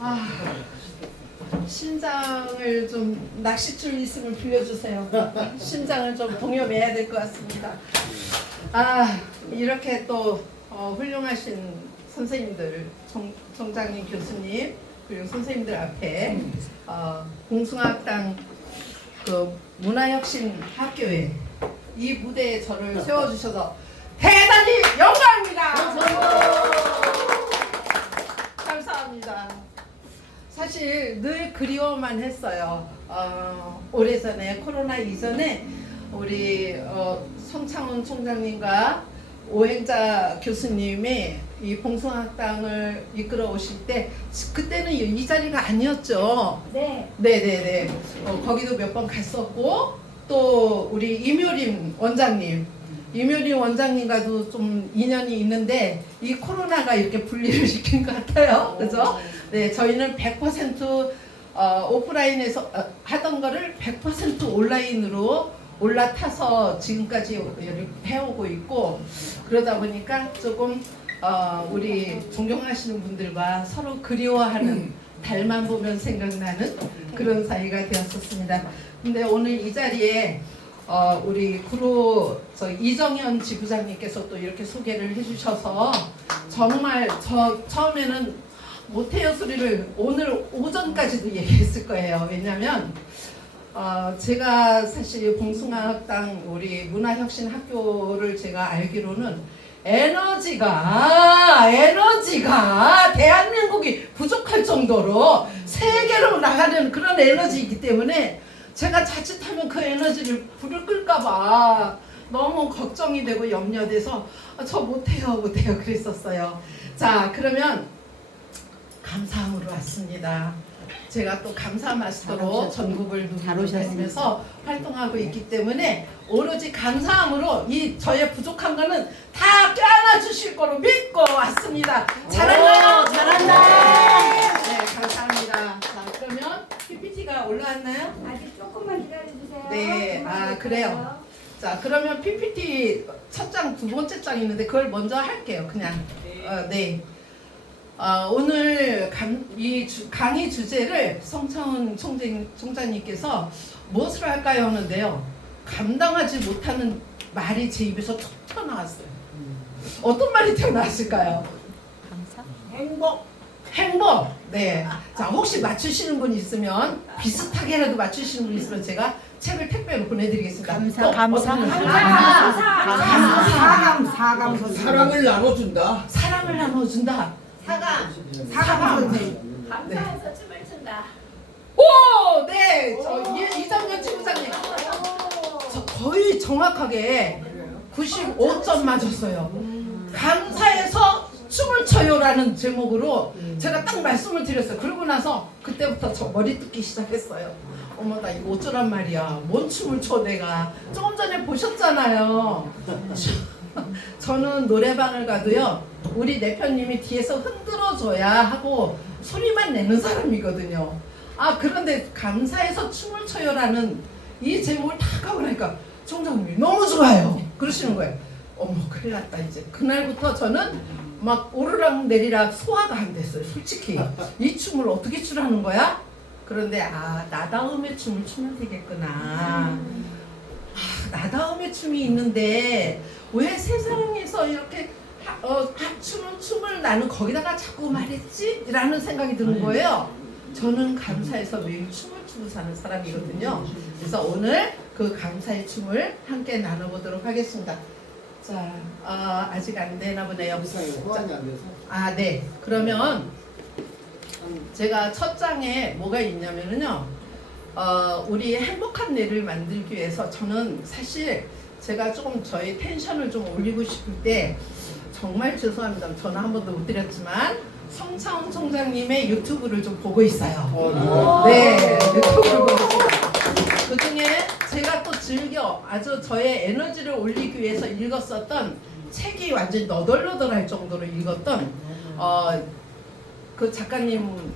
아, 신장을 좀 낚싯줄 있으면 빌려주세요. 신장을 좀 동여매야 될 것 같습니다. 아, 이렇게 또 훌륭하신 선생님들, 총장님, 교수님 그리고 선생님들 앞에 봉숭아학당 그 문화혁신 학교에 이 무대에 저를 세워주셔서 대단히 영광입니다. 감사합니다. 사실 늘 그리워만 했어요. 오래전에 코로나 이전에 우리 성창훈 총장님과 오행자 교수님이 이 봉숭아학당을 이끌어 오실 때 그때는 이 자리가 아니었죠. 네. 네네네. 거기도 몇 번 갔었고 또 우리 임효림 원장님과도 좀 인연이 있는데 이 코로나가 이렇게 분리를 시킨 것 같아요. 그죠? 네, 저희는 100% 오프라인에서 하던 거를 100% 온라인으로 올라타서 지금까지 해오고 있고 그러다 보니까 조금 우리 존경하시는 분들과 서로 그리워하는 달만 보면 생각나는 그런 사이가 되었었습니다. 근데 오늘 이 자리에 우리 구로 이정현 지부장님께서 또 이렇게 소개를 해주셔서 정말 저 처음에는 못해요 소리를 오늘 오전까지도 얘기했을 거예요. 왜냐하면 제가 사실 봉숭아학당 우리 문화혁신학교를 제가 알기로는 에너지가 대한민국이 부족할 정도로 세계로 나가는 그런 에너지이기 때문에 제가 자칫하면 그 에너지를 불을 끌까봐 너무 걱정이 되고 염려돼서 저 못해요 그랬었어요. 자, 그러면 감사함으로 왔습니다. 제가 또 감사 마스터로 전국을 누비면서 활동하고 있기 때문에 오로지 감사함으로 이 저의 부족한 거는 다 껴안아 주실 거로 믿고 왔습니다. 잘한가요? 잘한다. 네, 감사합니다. 자, 그러면 PPT가 올라왔나요? 아직 조금만 기다려주세요. 네, 그래요. 자, 그러면 PPT 첫 장, 두 번째 장 있는데 그걸 먼저 할게요. 그냥. 네. 오늘 강의 주제를 성창훈 총장님께서 무엇을 할까요 하는데요. 감당하지 못하는 말이 제 입에서 툭 튀어나왔어요. 어떤 말이 튀어나왔을까요? 행복. 행복. 네. 자, 혹시 맞추시는 분 있으면 비슷하게라도 맞추시는 분 있으면 제가 책을 택배로 보내드리겠습니다. 사감. 사랑을 나눠준다. 사랑을 나눠준다. 사감 선생님. 감사해서 춤을 춘다. 오, 네. 이정현 지부장님. 저 거의 정확하게 95점 맞았어요. 감사해서 춤을 춰요라는 제목으로 제가 딱 말씀을 드렸어요. 그러고 나서 그때부터 저 머리 뜯기 시작했어요. 어머, 나 이거 어쩌란 말이야. 뭔 춤을 춰 내가. 조금 전에 보셨잖아요. 저는 노래방을 가도요. 우리 대표님이 뒤에서 흔들어줘야 하고 소리만 내는 사람이거든요. 그런데 감사해서 춤을 춰요라는 이 제목을 딱 하고 나니까 총장님이 너무 좋아요 그러시는 거예요. 어머, 큰일 났다 이제. 그날부터 저는 막 오르락 내리락 소화가 안 됐어요. 솔직히 이 춤을 어떻게 추라는 거야? 그런데 나다움의 춤을 추면 되겠구나. 나다움의 춤이 있는데 왜 세상에서 이렇게 추는 춤을 나는 거기다가 자꾸 말했지? 라는 생각이 드는 거예요. 저는 감사해서 매일 춤을 추고 사는 사람이거든요. 그래서 오늘 그 감사의 춤을 함께 나눠보도록 하겠습니다. 자, 아직 안 되나 보네요. 호환이 안 돼서. 네. 그러면 제가 첫 장에 뭐가 있냐면요. 우리 행복한 뇌를 만들기 위해서 저는 사실 제가 조금 저의 텐션을 좀 올리고 싶을 때 정말 죄송합니다. 전화 한 번도 못 드렸지만 성창훈 총장님의 유튜브를 좀 보고 있어요. 네, 유튜브를 보고 있습니다. 그 중에 제가 또 즐겨 아주 저의 에너지를 올리기 위해서 읽었었던 책이 완전히 너덜너덜할 정도로 읽었던 그 작가님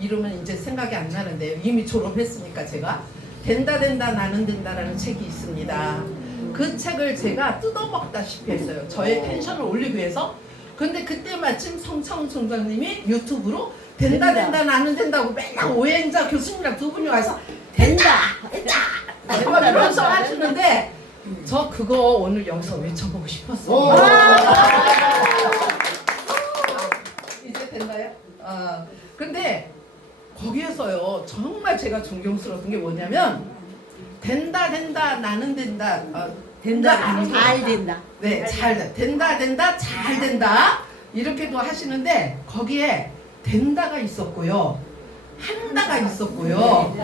이름은 이제 생각이 안 나는데요. 이미 졸업했으니까 제가 된다 나는 된다라는 책이 있습니다. 그 책을 제가 뜯어먹다시피 했어요. 저의 텐션을 올리기 위해서 근데 그때 마침 성창훈 총장님이 유튜브로 된다 나는 된다고 맨날 오행자 교수님이랑 두 분이 와서 된다 이러면서 하시는데 저 그거 오늘 여기서 외쳐보고 싶었어요. 이제 됐나요? 근데 거기에서요 정말 제가 존경스러운 게 뭐냐면 된다 나는 된다 된다 아니고 잘 된다. 네, 잘 된다 잘 된다 이렇게도 하시는데 거기에 된다가 있었고요 한다가 있었고요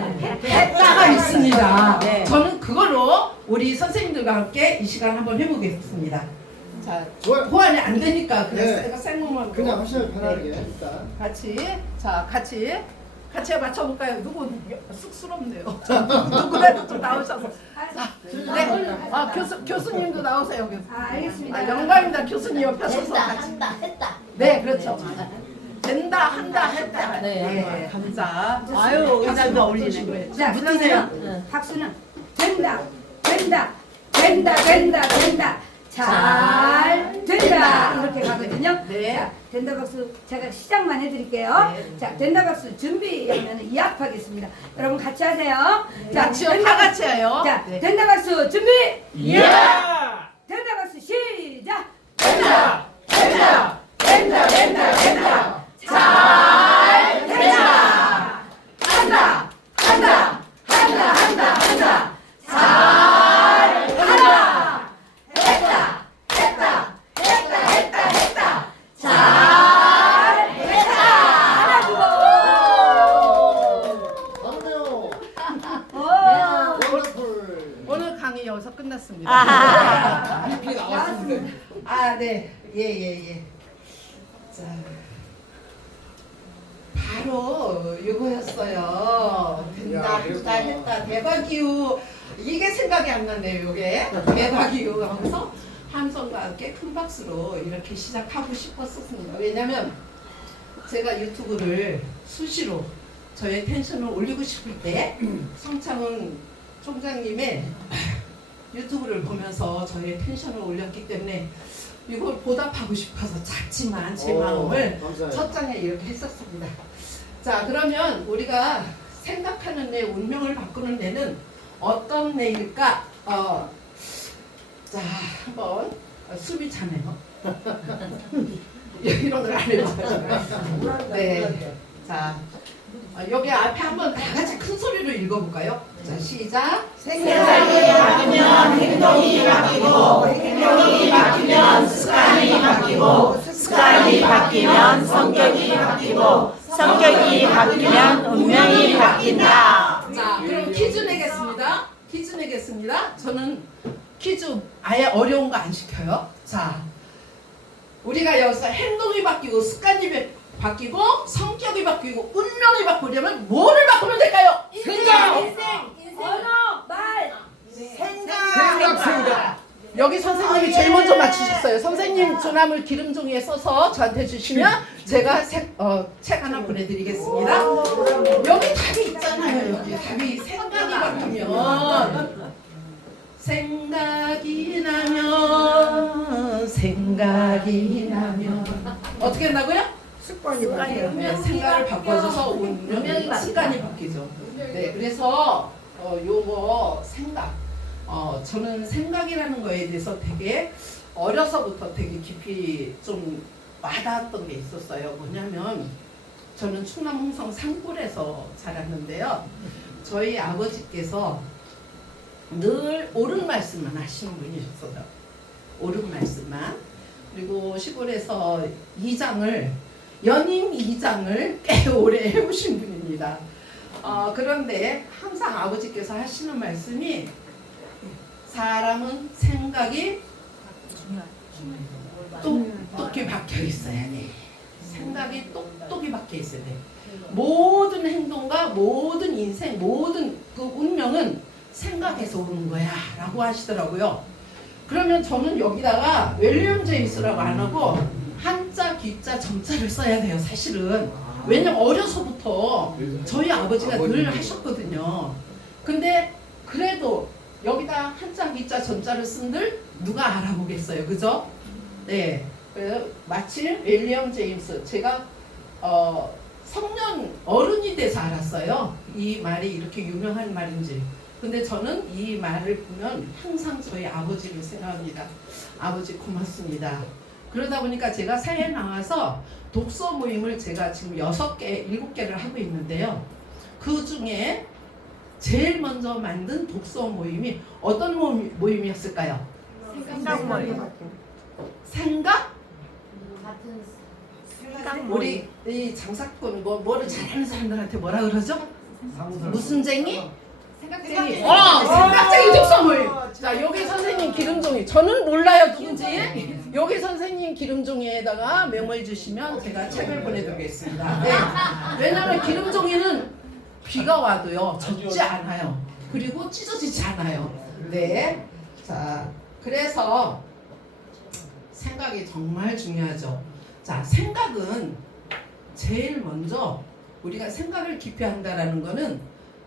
했다가 있습니다. 네. 저는 그걸로 우리 선생님들과 함께 이 시간 한번 해보겠습니다. 자, 좋아요. 호환이 안 되니까 그냥 네. 제가 생각만 그냥 하셔요 편하게 일단. 같이 맞춰볼까요? 누구 쑥스럽네요. 누구라도 좀 나오셔서. 네, 교수님도 나오세요. 알겠습니다. 영광입니다. 교수님 옆에 서서 된다, 같이. 한다, 했다. 네, 그렇죠. 된다, 한다, 했다. 네. 감사. 아유, 의상도 어울리네. 어울리시고. 자, 붙으세요. 그러면 박수는 된다 잘 된다 이렇게 가거든요. 네. 자, 된다 박수 제가 시작만 해드릴게요. 네. 자, 된다 박수 준비하면 이합하겠습니다. 여러분 같이 하세요. 자, 같이요. 다 같이 해요. 자, 네. 된다 박수 준비. 예! 된다 박수 시작. 된다. 잘 된다. 맞네요. 오. 원더풀. 오늘 강의 여기서 끝났습니다. 잎이 나왔는데. 네. 예. 자. 바로 이거였어요. 된다, 야, 한다, 그랬구나. 했다, 대박이유. 이게 생각이 안 나네요, 이게. 대박이유 하면서 함성과 함께 큰 박수로 이렇게 시작하고 싶었습니다. 왜냐면 제가 유튜브를 수시로 저의 텐션을 올리고 싶을 때 성창훈 총장님의 유튜브를 보면서 저의 텐션을 올렸기 때문에 이걸 보답하고 싶어서 작지만 제 마음을 감사해요. 첫 장에 이렇게 했었습니다. 자, 그러면 우리가 생각하는 내 운명을 바꾸는 내는 어떤 내일까? 자, 한번 숨이 차네요. 이런 걸 안 해봐요. 네. 자, 여기 앞에 한번 다 같이 큰 소리로 읽어볼까요? 자, 시작. 생각이 바뀌면 행동이 바뀌고, 행동이 바뀌면 습관이 바뀌고, 습관이 바뀌면 성격이 바뀌고, 성격이 바뀌면 운명이 바뀐다. 자, 그럼 퀴즈 내겠습니다. 저는 퀴즈 아예 어려운 거 안 시켜요. 자, 우리가 여기서 행동이 바뀌고 습관이 바뀌고 성격이 바뀌고 운명이 바꾸려면 뭐를 바꾸면 될까요? 생각! 언어, 말, 생각. 여기 선생님이 제일 먼저 맞추셨어요. 선생님 주나물 기름종이에 써서 저한테 주시면 제가 책 하나 보내드리겠습니다. 여기 답이 있잖아요. 여기 답이 생각이 바뀌면 생각이 나면 어떻게 한다고요? 습관이 그러면 생각을 바꿔줘서 운명이 습관이 바뀌죠. 네, 그래서 요거 생각. 저는 생각이라는 거에 대해서 되게 어려서부터 되게 깊이 좀 와닿았던 게 있었어요. 뭐냐면 저는 충남 홍성 산골에서 자랐는데요. 저희 아버지께서 늘 옳은 말씀만 하시는 분이셨어요. 옳은 말씀만. 그리고 시골에서 연임 이장을 꽤 오래 해오신 분입니다. 그런데 항상 아버지께서 하시는 말씀이 사람은 생각이 똑똑히 박혀 있어야 돼. 생각이 똑똑히 박혀 있어야 돼. 모든 행동과 모든 인생, 모든 그 운명은 생각에서 오는 거야 라고 하시더라고요. 그러면 저는 여기다가 윌리엄 제임스라고 안 하고 한자, 기자, 점자를 써야 돼요, 사실은. 왜냐면 어려서부터 저희 아버지가 늘 하셨거든요. 근데 그래도 여기다 한자, 기자, 전자를 쓴들 누가 알아보겠어요, 그죠? 네. 그 마침 윌리엄 제임스 제가 성년 어른이 돼서 알았어요. 이 말이 이렇게 유명한 말인지. 근데 저는 이 말을 보면 항상 저희 아버지를 생각합니다. 아버지 고맙습니다. 그러다 보니까 제가 새해 나와서 독서 모임을 제가 지금 6개, 7개를 하고 있는데요. 그 중에 제일 먼저 만든 독서 모임이 어떤 모임이었을까요? 생각 모임. 생각? 우리 이 장사꾼 뭐를 잘하는 사람들한테 뭐라 그러죠? 무슨쟁이? 생각쟁이. 생각쟁이 독서 모임. 자, 여기 선생님 기름종이. 저는 몰라요 누군지. 여기 선생님 기름종이에다가 메모해 주시면 제가 책을 보내드리겠습니다. 네. 왜냐하면 기름종이는 비가 와도요 젖지 않아요. 그리고 찢어지지 않아요. 네. 자, 그래서 생각이 정말 중요하죠. 자, 생각은 제일 먼저 우리가 생각을 깊이 한다라는 거는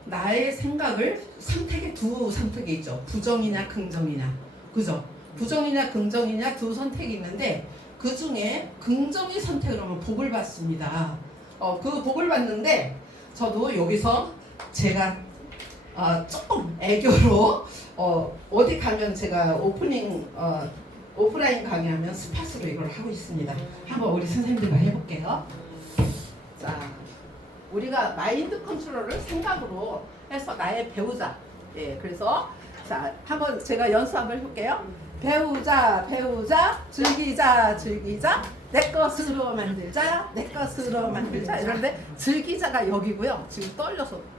나의 생각을 선택에 두 선택이 있죠. 부정이냐 긍정이냐. 그죠? 부정이냐 긍정이냐 두 선택이 있는데 그 중에 긍정의 선택을 하면 복을 받습니다. 그 복을 받는데 저도 여기서 제가 조금 애교로 어디 가면 제가 오프라인 강의하면 스팟으로 이걸 하고 있습니다. 한번 우리 선생님들과 해볼게요. 자, 우리가 마인드 컨트롤을 생각으로 해서 나의 배우자. 예, 그래서 자, 한번 제가 연습 한번 해볼게요. 배우자, 즐기자, 내 것으로 만들자, 내 것으로 만들자. 이런데 즐기자가 여기고요. 지금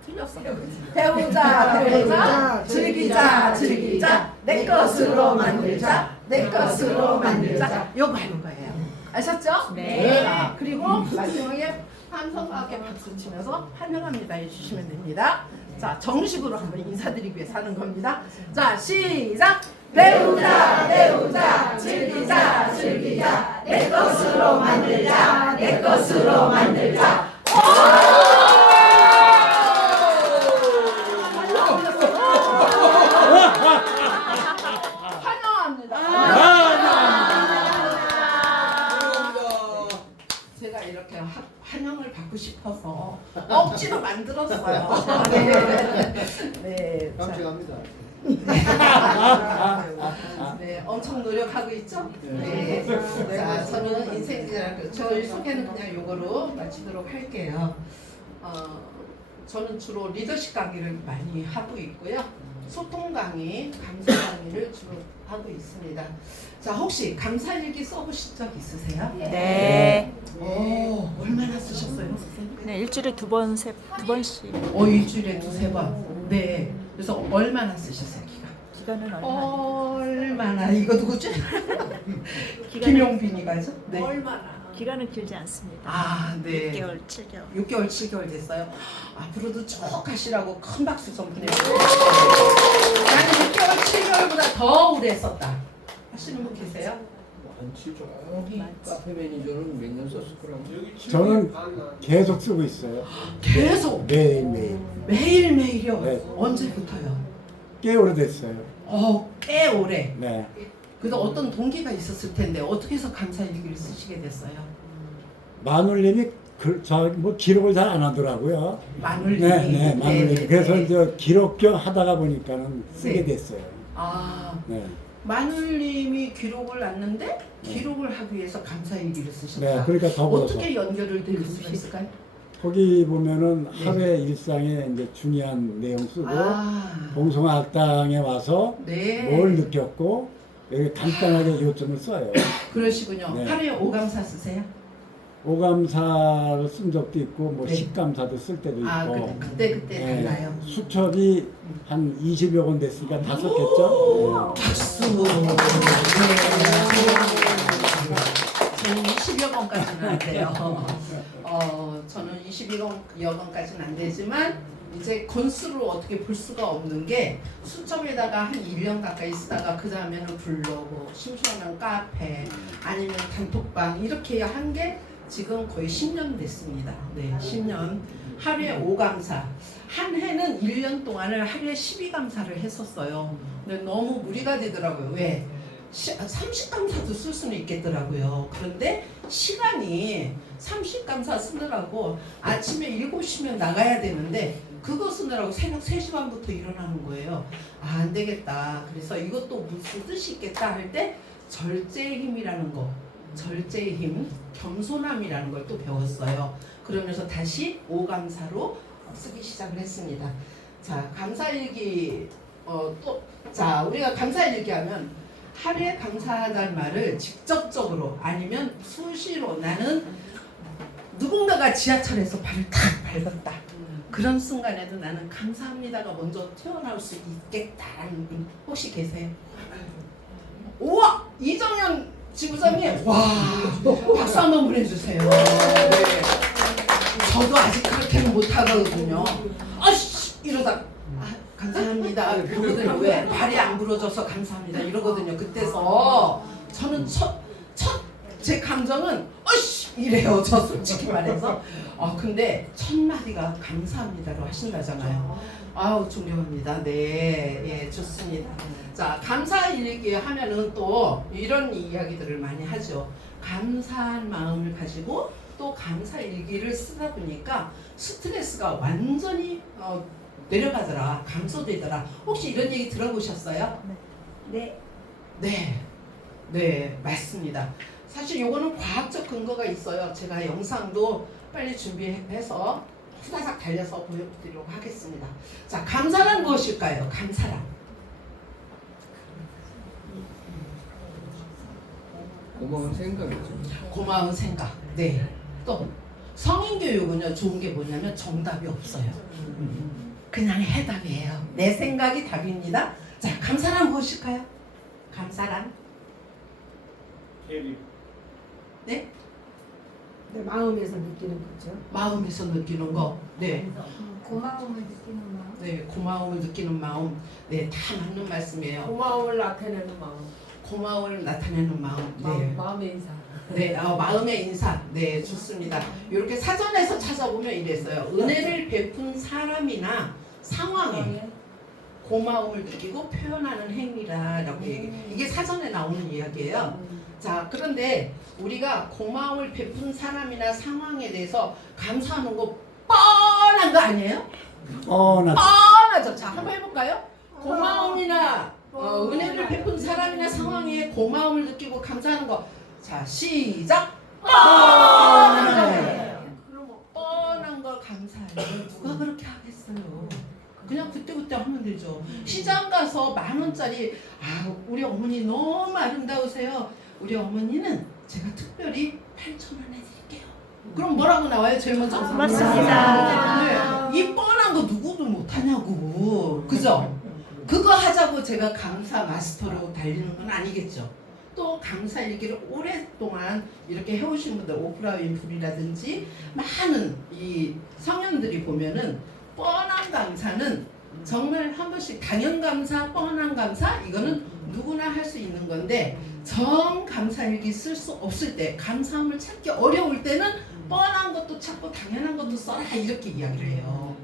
틀렸어요. 배우자, 즐기자, 내 것으로 만들자, 내 것으로 만들자. 요거 하는 거예요. 아셨죠? 네. 자, 그리고 마지막에 함성하게 박수 치면서 환영합니다 해주시면 됩니다. 자, 정식으로 한번 인사드리기 위해서 하는 겁니다. 자, 시작! 배우자, 즐기자, 내 것으로 만들자, 내 것으로 만들자. 제가 이렇게 환영을 받고 싶어서 억지로 만들었어요. 네. 자, 깜찍합니다. 네, 엄청 노력하고 있죠? 네. 자, 저는 인생이라고 저희 소개는 그냥 요거로 마치도록 할게요. 저는 주로 리더십 강의를 많이 하고 있고요. 소통 강의, 감사 강의를 주로 하고 있습니다. 자, 혹시 감사일기 써보신 적 있으세요? 네. 오, 얼마나 쓰셨어요, 선생님? 네, 일주일에 두 번씩. 일주일에 두세 번. 네. 그래서 얼마나 쓰셨어요, 기간? 기간은 얼마나? 이거 누구지? 김용빈이가죠? 네. 기간은 길지 않습니다. 아, 네. 6개월, 7개월. 6개월, 7개월 됐어요. 앞으로도 쭉 가시라고 큰 박수 좀 보내주세요. 나는 6개월, 7개월보다 더 오래 썼다. 하시는 분 계세요? 여기 카페 매니저는 몇 년 썼을 거라고? 저는 계속 쓰고 있어요. 계속 매일매일. 매일매일이요? 네. 언제부터요? 꽤 오래됐어요. 꽤 오래. 네. 그래도 어떤 동기가 있었을 텐데 어떻게 해서 감사일기를 쓰시게 됐어요? 마눌님이 뭐 기록을 잘 안 하더라고요. 마눌님이. 네, 마눌님. 네, 그래서 네. 이제 기록 좀 하다가 보니까는 쓰게 네. 됐어요. 아, 네. 마눌님이 기록을 놨는데 기록을 하기 위해서 감사일기를 쓰셨다. 네, 그러니까 더불어서 어떻게 연결을 될 수가 있을까요? 거기 보면은 하루의 일상에 이제 중요한 내용 쓰고 봉송학당에 와서 네. 뭘 느꼈고 여기 간단하게 요점을 써요. 그러시군요. 네. 하루에 5감사 쓰세요? 오감사를 쓴 적도 있고 뭐 네. 식감사도 쓸 때도 있고 그때 네, 달라요. 수첩이 한 20여 권 됐으니까 다 썼겠죠? 박수. 네. 저는 20여 권까지는 안 돼요. 저는 20여 권까지는 안 되지만 이제 건수로 어떻게 볼 수가 없는 게 수첩에다가 한 1년 가까이 쓰다가 그 다음에는 블로그, 심심하면 카페, 아니면 단톡방 이렇게 한 게 지금 거의 10년 됐습니다. 네, 10년. 하루에 5감사. 한 해는 1년 동안을 하루에 12감사를 했었어요. 근데 너무 무리가 되더라고요. 왜? 30감사도 쓸 수는 있겠더라고요. 그런데 시간이 30감사 쓰느라고 아침에 7시면 나가야 되는데 그거 쓰느라고 새벽 3시 반부터 일어나는 거예요. 아, 안 되겠다. 그래서 이것도 무슨 뜻이 있겠다 할 때 절제의 힘이라는 거, 절제의 힘, 겸손함이라는 걸 또 배웠어요. 그러면서 다시 오감사로 쓰기 시작을 했습니다. 자, 감사일기 자, 우리가 감사일기 하면 하루에 감사하다는 말을 직접적으로 아니면 수시로 나는 누군가가 지하철에서 발을 탁 밟았다. 그런 순간에도 나는 감사합니다가 먼저 튀어나올 수 있겠다라는 분 혹시 계세요? 우와! 이정현 지부장님! 와! 박수 한번 보내주세요. 네. 저도 아직 그렇게는 못하거든요. 아씨! 이러다 감사합니다. 그러거든요. 왜? 발이 안 부러져서 감사합니다. 이러거든요. 그때서 저는 제 감정은 어이씨! 이래요. 저 솔직히 말해서. 근데 첫 마디가 감사합니다로 하신다잖아요. 아우 존경합니다. 네, 예, 좋습니다. 자, 감사일기 하면은 또 이런 이야기들을 많이 하죠. 감사한 마음을 가지고 또 감사일기를 쓰다 보니까 스트레스가 완전히 내려가더라, 감소되더라. 혹시 이런 얘기 들어보셨어요? 네. 네, 맞습니다. 사실 요거는 과학적 근거가 있어요. 제가 영상도 빨리 준비해서 후다닥 달려서 보여드리도록 하겠습니다. 자, 감사란 무엇일까요? 감사란. 고마운 생각이죠. 고마운 생각. 네. 또 성인교육은요, 좋은 게 뭐냐면 정답이 없어요. 그냥 해답이에요. 내 생각이 답입니다. 자, 감사란 무엇일까요? 감사란? 네? 내 마음에서 느끼는 거죠. 마음에서 느끼는 거. 네. 고마움을 느끼는 마음. 네, 고마움을 느끼는 마음. 네, 다 맞는 말씀이에요. 고마움을 나타내는 마음. 고마움을 나타내는 마음. 네. 마음의 인사. 네, 마음의 인사. 네, 좋습니다. 이렇게 사전에서 찾아보면 이랬어요. 은혜를 베푼 사람이나 상황에 고마움을 느끼고 표현하는 행위라고 얘기해요. 이게 사전에 나오는 이야기예요. 자, 그런데 우리가 고마움을 베푼 사람이나 상황에 대해서 감사하는 거 뻔한 거 아니에요? 나 뻔하죠. 자, 한번 해볼까요? 고마움이나 은혜를 베푼 사람이나 상황에 고마움을 느끼고 감사하는 거. 자, 시작. 뻔한 걸 감사하려면 누가 그렇게 하겠어요? 그냥 그때그때 하면 되죠. 시장 가서 10,000원짜리 우리 어머니 너무 아름다우세요. 우리 어머니는 제가 특별히 8,000원 해드릴게요. 그럼 뭐라고 나와요? 제일 먼저? 맞습니다. 네. 이 뻔한 거 누구도 못하냐고. 그죠? 그거 하자고 제가 감사 마스터로 달리는 건 아니겠죠. 또 감사 일기를 오랫동안 이렇게 해오신 분들, 오프라 윈프리라든지 많은 이 성현들이 보면은 뻔한 감사는 정말 한 번씩 당연 감사, 뻔한 감사 이거는 누구나 할 수 있는 건데 정 감사일기 쓸 수 없을 때, 감사함을 찾기 어려울 때는 뻔한 것도 찾고 당연한 것도 써라 이렇게 이야기를 해요.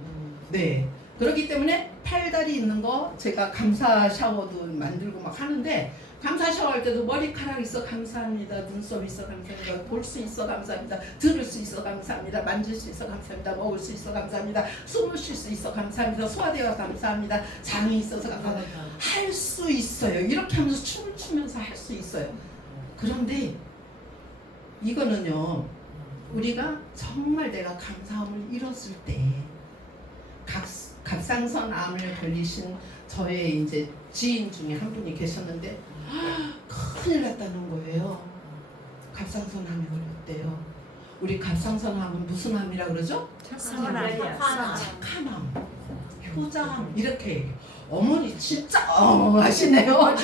네. 그렇기 때문에 팔다리 있는 거 제가 감사 샤워도 만들고 막 하는데 감사 샤워할 때도 머리카락 있어 감사합니다. 눈썹 있어 감사합니다. 볼 수 있어 감사합니다. 들을 수 있어 감사합니다. 만질 수 있어 감사합니다. 먹을 수 있어 감사합니다. 숨을 쉴 수 있어 감사합니다. 소화되어 감사합니다. 장이 있어서 감사합니다. 할 수 있어요. 이렇게 하면서 춤을 추면서 할 수 있어요. 그런데 이거는요, 우리가 정말 내가 감사함을 잃었을 때 갑상선 암을 걸리신 저의 이제 지인 중에 한 분이 계셨는데 큰일 났다는 거예요. 갑상선 암이 걸렸대요. 우리 갑상선 암은 무슨 암이라 그러죠? 착한 암, 효자암 이렇게 얘기해요. 어머니 진짜 하시네요.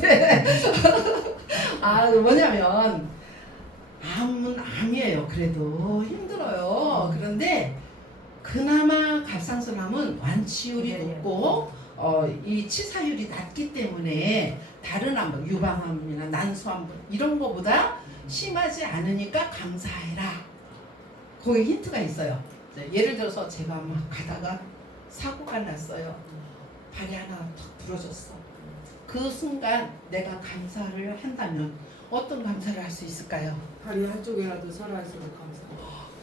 네. 뭐냐면 암은 암이에요. 그래도 힘들어요. 그런데 그나마 갑상선암은 완치율이 높고 이 치사율이 낮기 때문에 다른 암, 유방암이나 난소암 이런 거보다 심하지 않으니까 감사해라. 거기 힌트가 있어요. 예를 들어서 제가 막 가다가 사고가 났어요. 발이 하나 턱 부러졌어. 그 순간 내가 감사를 한다면 어떤 감사를 할 수 있을까요? 다리 한쪽이라도 살아있어서 감사합니다.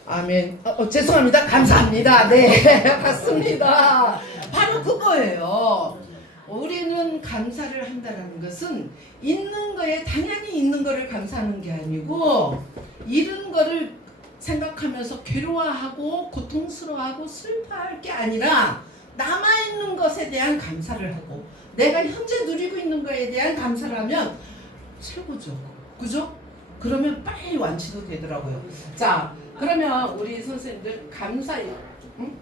아멘. 죄송합니다. 감사합니다. 네, 맞습니다. 바로 그거예요. 우리는 감사를 한다는 것은 있는 거에 당연히 있는 거를 감사하는 게 아니고 잃은 거를 생각하면서 괴로워하고 고통스러워하고 슬퍼할 게 아니라 남아있는 것에 대한 감사를 하고 내가 현재 누리고 있는 거에 대한 감사를 하면 최고죠. 그죠? 그러면 빨리 완치도 되더라고요. 자, 그러면 우리 선생님들 감사, 응?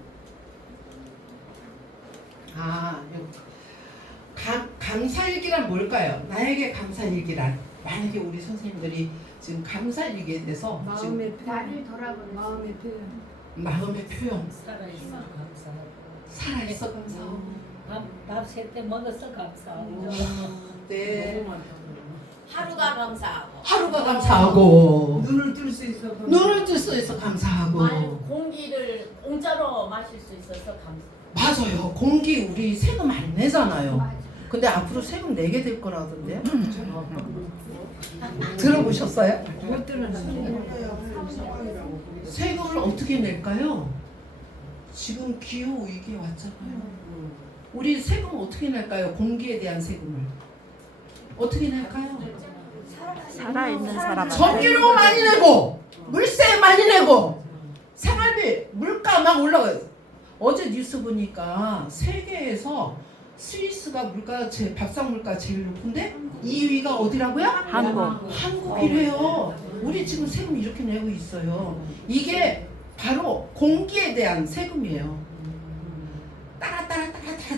감사일기란 뭘까요? 나에게 감사일기란 만약에 우리 선생님들이 지금 감사일기에 대해서 지금 마음의 표현. 마음의 표현 살아있어 감사하고 살아있어 감사하고 밥새때 먹어서 감사하고 네 너무 많다. 하루가 감사하고 하루가 감사하고 눈을 뜰 수 있어. 눈을 뜰 수 있어 감사하고 공기를 공짜로 마실 수 있어서 감사. 맞아요. 공기 우리 세금 안 내잖아요. 근데 앞으로 세금 내게 될 거라던데요. 들어보셨어요? 그것들은 세금을 어떻게 낼까요? 지금 기후 위기에 왔잖아요. 우리 세금 어떻게 낼까요? 공기에 대한 세금을 어떻게 낼까요? 살아있는 사람 전기료 많이 내고 물세 많이 내고 생활비 물가 막 올라가요. 어제 뉴스 보니까 세계에서 스위스가 물가 밥상 물가 제일 높은데 2위가 어디라고요? 한국. 한국이래요. 우리 지금 세금 이렇게 내고 있어요. 이게 바로 공기에 대한 세금이에요. 따라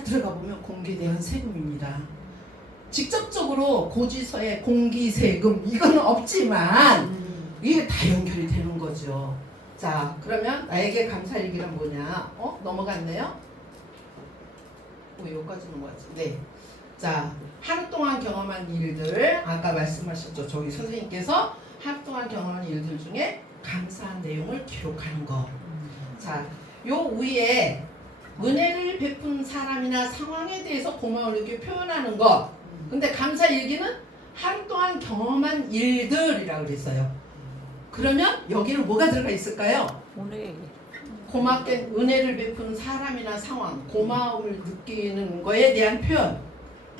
들어가 보면 공기에 대한 세금입니다. 직접적으로 고지서에 공기세금 이건 없지만 이게 다 연결이 되는 거죠. 자, 그러면 나에게 감사일기란 뭐냐? 넘어갔네요. 여기까지 넘어갔지. 네. 자, 하루 동안 경험한 일들 아까 말씀하셨죠. 저희 선생님께서 하루 동안 경험한 일들 중에 감사한 내용을 기록하는 거. 자, 요 위에 은혜를 베푼 사람이나 상황에 대해서 고마움을 이렇게 표현하는 것. 근데 감사일기는 하루 동안 경험한 일들이라고 그랬어요. 그러면 여기는 뭐가 들어가 있을까요? 오늘 고맙게 은혜를 베푸는 사람이나 상황, 고마움을 느끼는 거에 대한 표현.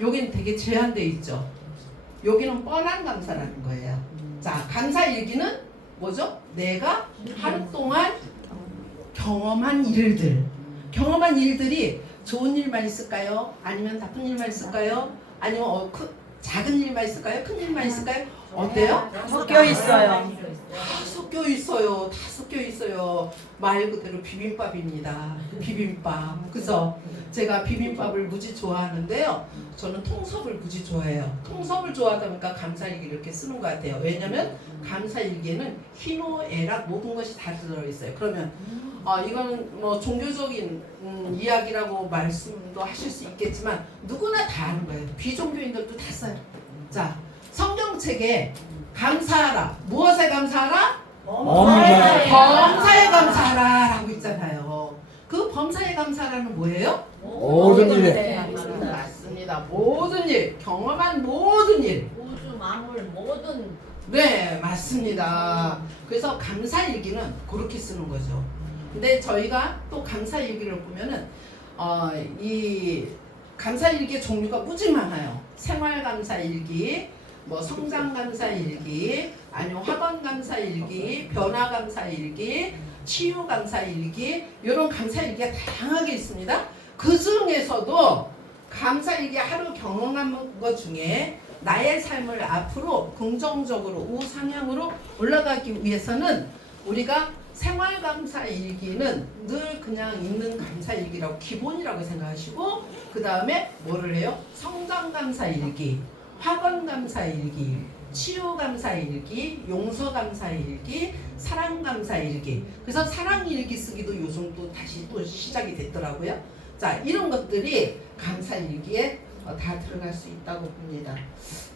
여기는 되게 제한되어 있죠. 여기는 뻔한 감사라는 거예요. 자, 감사일기는 뭐죠? 내가 하루 동안 경험한 일들. 경험한 일들이 좋은 일만 있을까요? 아니면 나쁜 일만 있을까요? 아니면 작은 일만 있을까요? 큰 일만 있을까요? 어때요? 섞여 있어요. 다 섞여 있어요. 다 섞여 있어요. 말 그대로 비빔밥입니다. 비빔밥. 그죠? 제가 비빔밥을 무지 좋아하는데요. 저는 통섭을 무지 좋아해요. 통섭을 좋아하다 보니까 감사일기를 이렇게 쓰는 것 같아요. 왜냐면 감사일기에는 희노애락 모든 것이 다 들어있어요. 그러면 이거는 뭐 종교적인 이야기라고 말씀도 하실 수 있겠지만 누구나 다 아는 거예요. 비종교인들도 다 써요. 자, 성경책에 감사하라. 무엇에 감사하라? 범사에 감사하라 라고 있잖아요. 그 범사에 감사라는 뭐예요? 모든 일에 맞습니다. 모든 일, 경험한 모든 일. 우주 만물 모든 네, 맞습니다. 그래서 감사일기는 그렇게 쓰는 거죠. 근데 저희가 또 감사일기를 보면은 이 감사일기의 종류가 무지 많아요. 생활감사일기, 뭐 성장감사일기, 아니면 학원감사일기, 변화감사일기, 치유감사일기 이런 감사일기가 다양하게 있습니다. 그 중에서도 감사일기 하루 경험한 것 중에 나의 삶을 앞으로 긍정적으로 우상향으로 올라가기 위해서는 우리가 생활감사일기는 늘 그냥 있는 감사일기라고 기본이라고 생각하시고 그 다음에 뭐를 해요? 성장감사일기, 학원감사일기, 치유감사일기, 용서감사일기, 사랑감사일기. 그래서 사랑일기 쓰기도 요즘 또 다시 또 시작이 됐더라고요. 자, 이런 것들이 감사일기에 다 들어갈 수 있다고 봅니다.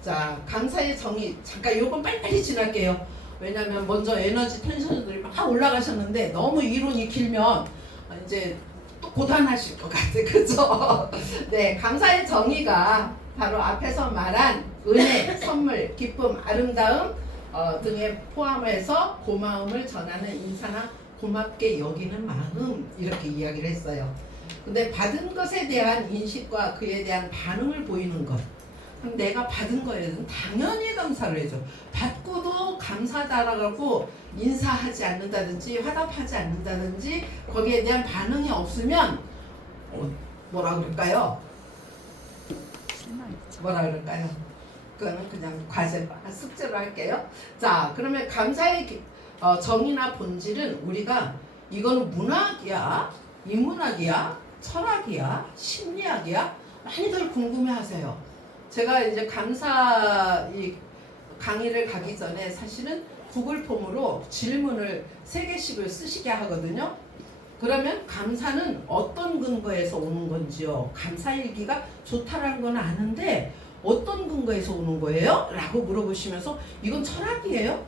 자, 감사의 정의 잠깐 요건 빨리빨리 지날게요. 왜냐면 먼저 에너지 텐션들이 막 올라가셨는데 너무 이론이 길면 이제 또 고단하실 것 같아요. 그죠? 네, 감사의 정의가 바로 앞에서 말한 은혜, 선물, 기쁨, 아름다움 등에 포함해서 고마움을 전하는 인사나 고맙게 여기는 마음 이렇게 이야기를 했어요. 근데 받은 것에 대한 인식과 그에 대한 반응을 보이는 것. 그럼 내가 받은 거에 대해서는 당연히 감사를 해줘. 받고도 감사하다라고 인사하지 않는다든지 화답하지 않는다든지 거기에 대한 반응이 없으면 뭐라 그럴까요? 뭐라 그럴까요? 그거는 그냥 과제 숙제로 할게요. 자, 그러면 감사의 정의나 본질은 우리가 이거는 문학이야, 인문학이야, 철학이야, 심리학이야? 많이들 궁금해하세요. 제가 이제 감사 이 강의를 가기 전에 사실은 구글 폼으로 질문을 3개씩을 쓰시게 하거든요. 그러면 감사는 어떤 근거에서 오는 건지요? 감사일기가 좋다라는 건 아는데 어떤 근거에서 오는 거예요? 라고 물어보시면서 이건 철학이에요?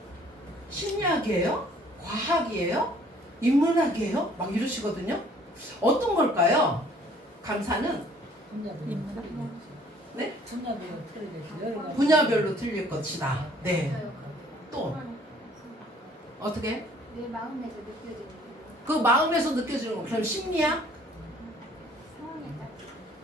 심리학이에요? 과학이에요? 인문학이에요? 막 이러시거든요. 어떤 걸까요? 감사는 네? 분야별로 틀릴 것이다. 네. 또 어떻게? 내 마음에서 느껴지는 그 마음에서 느껴지는 거. 그럼 심리학?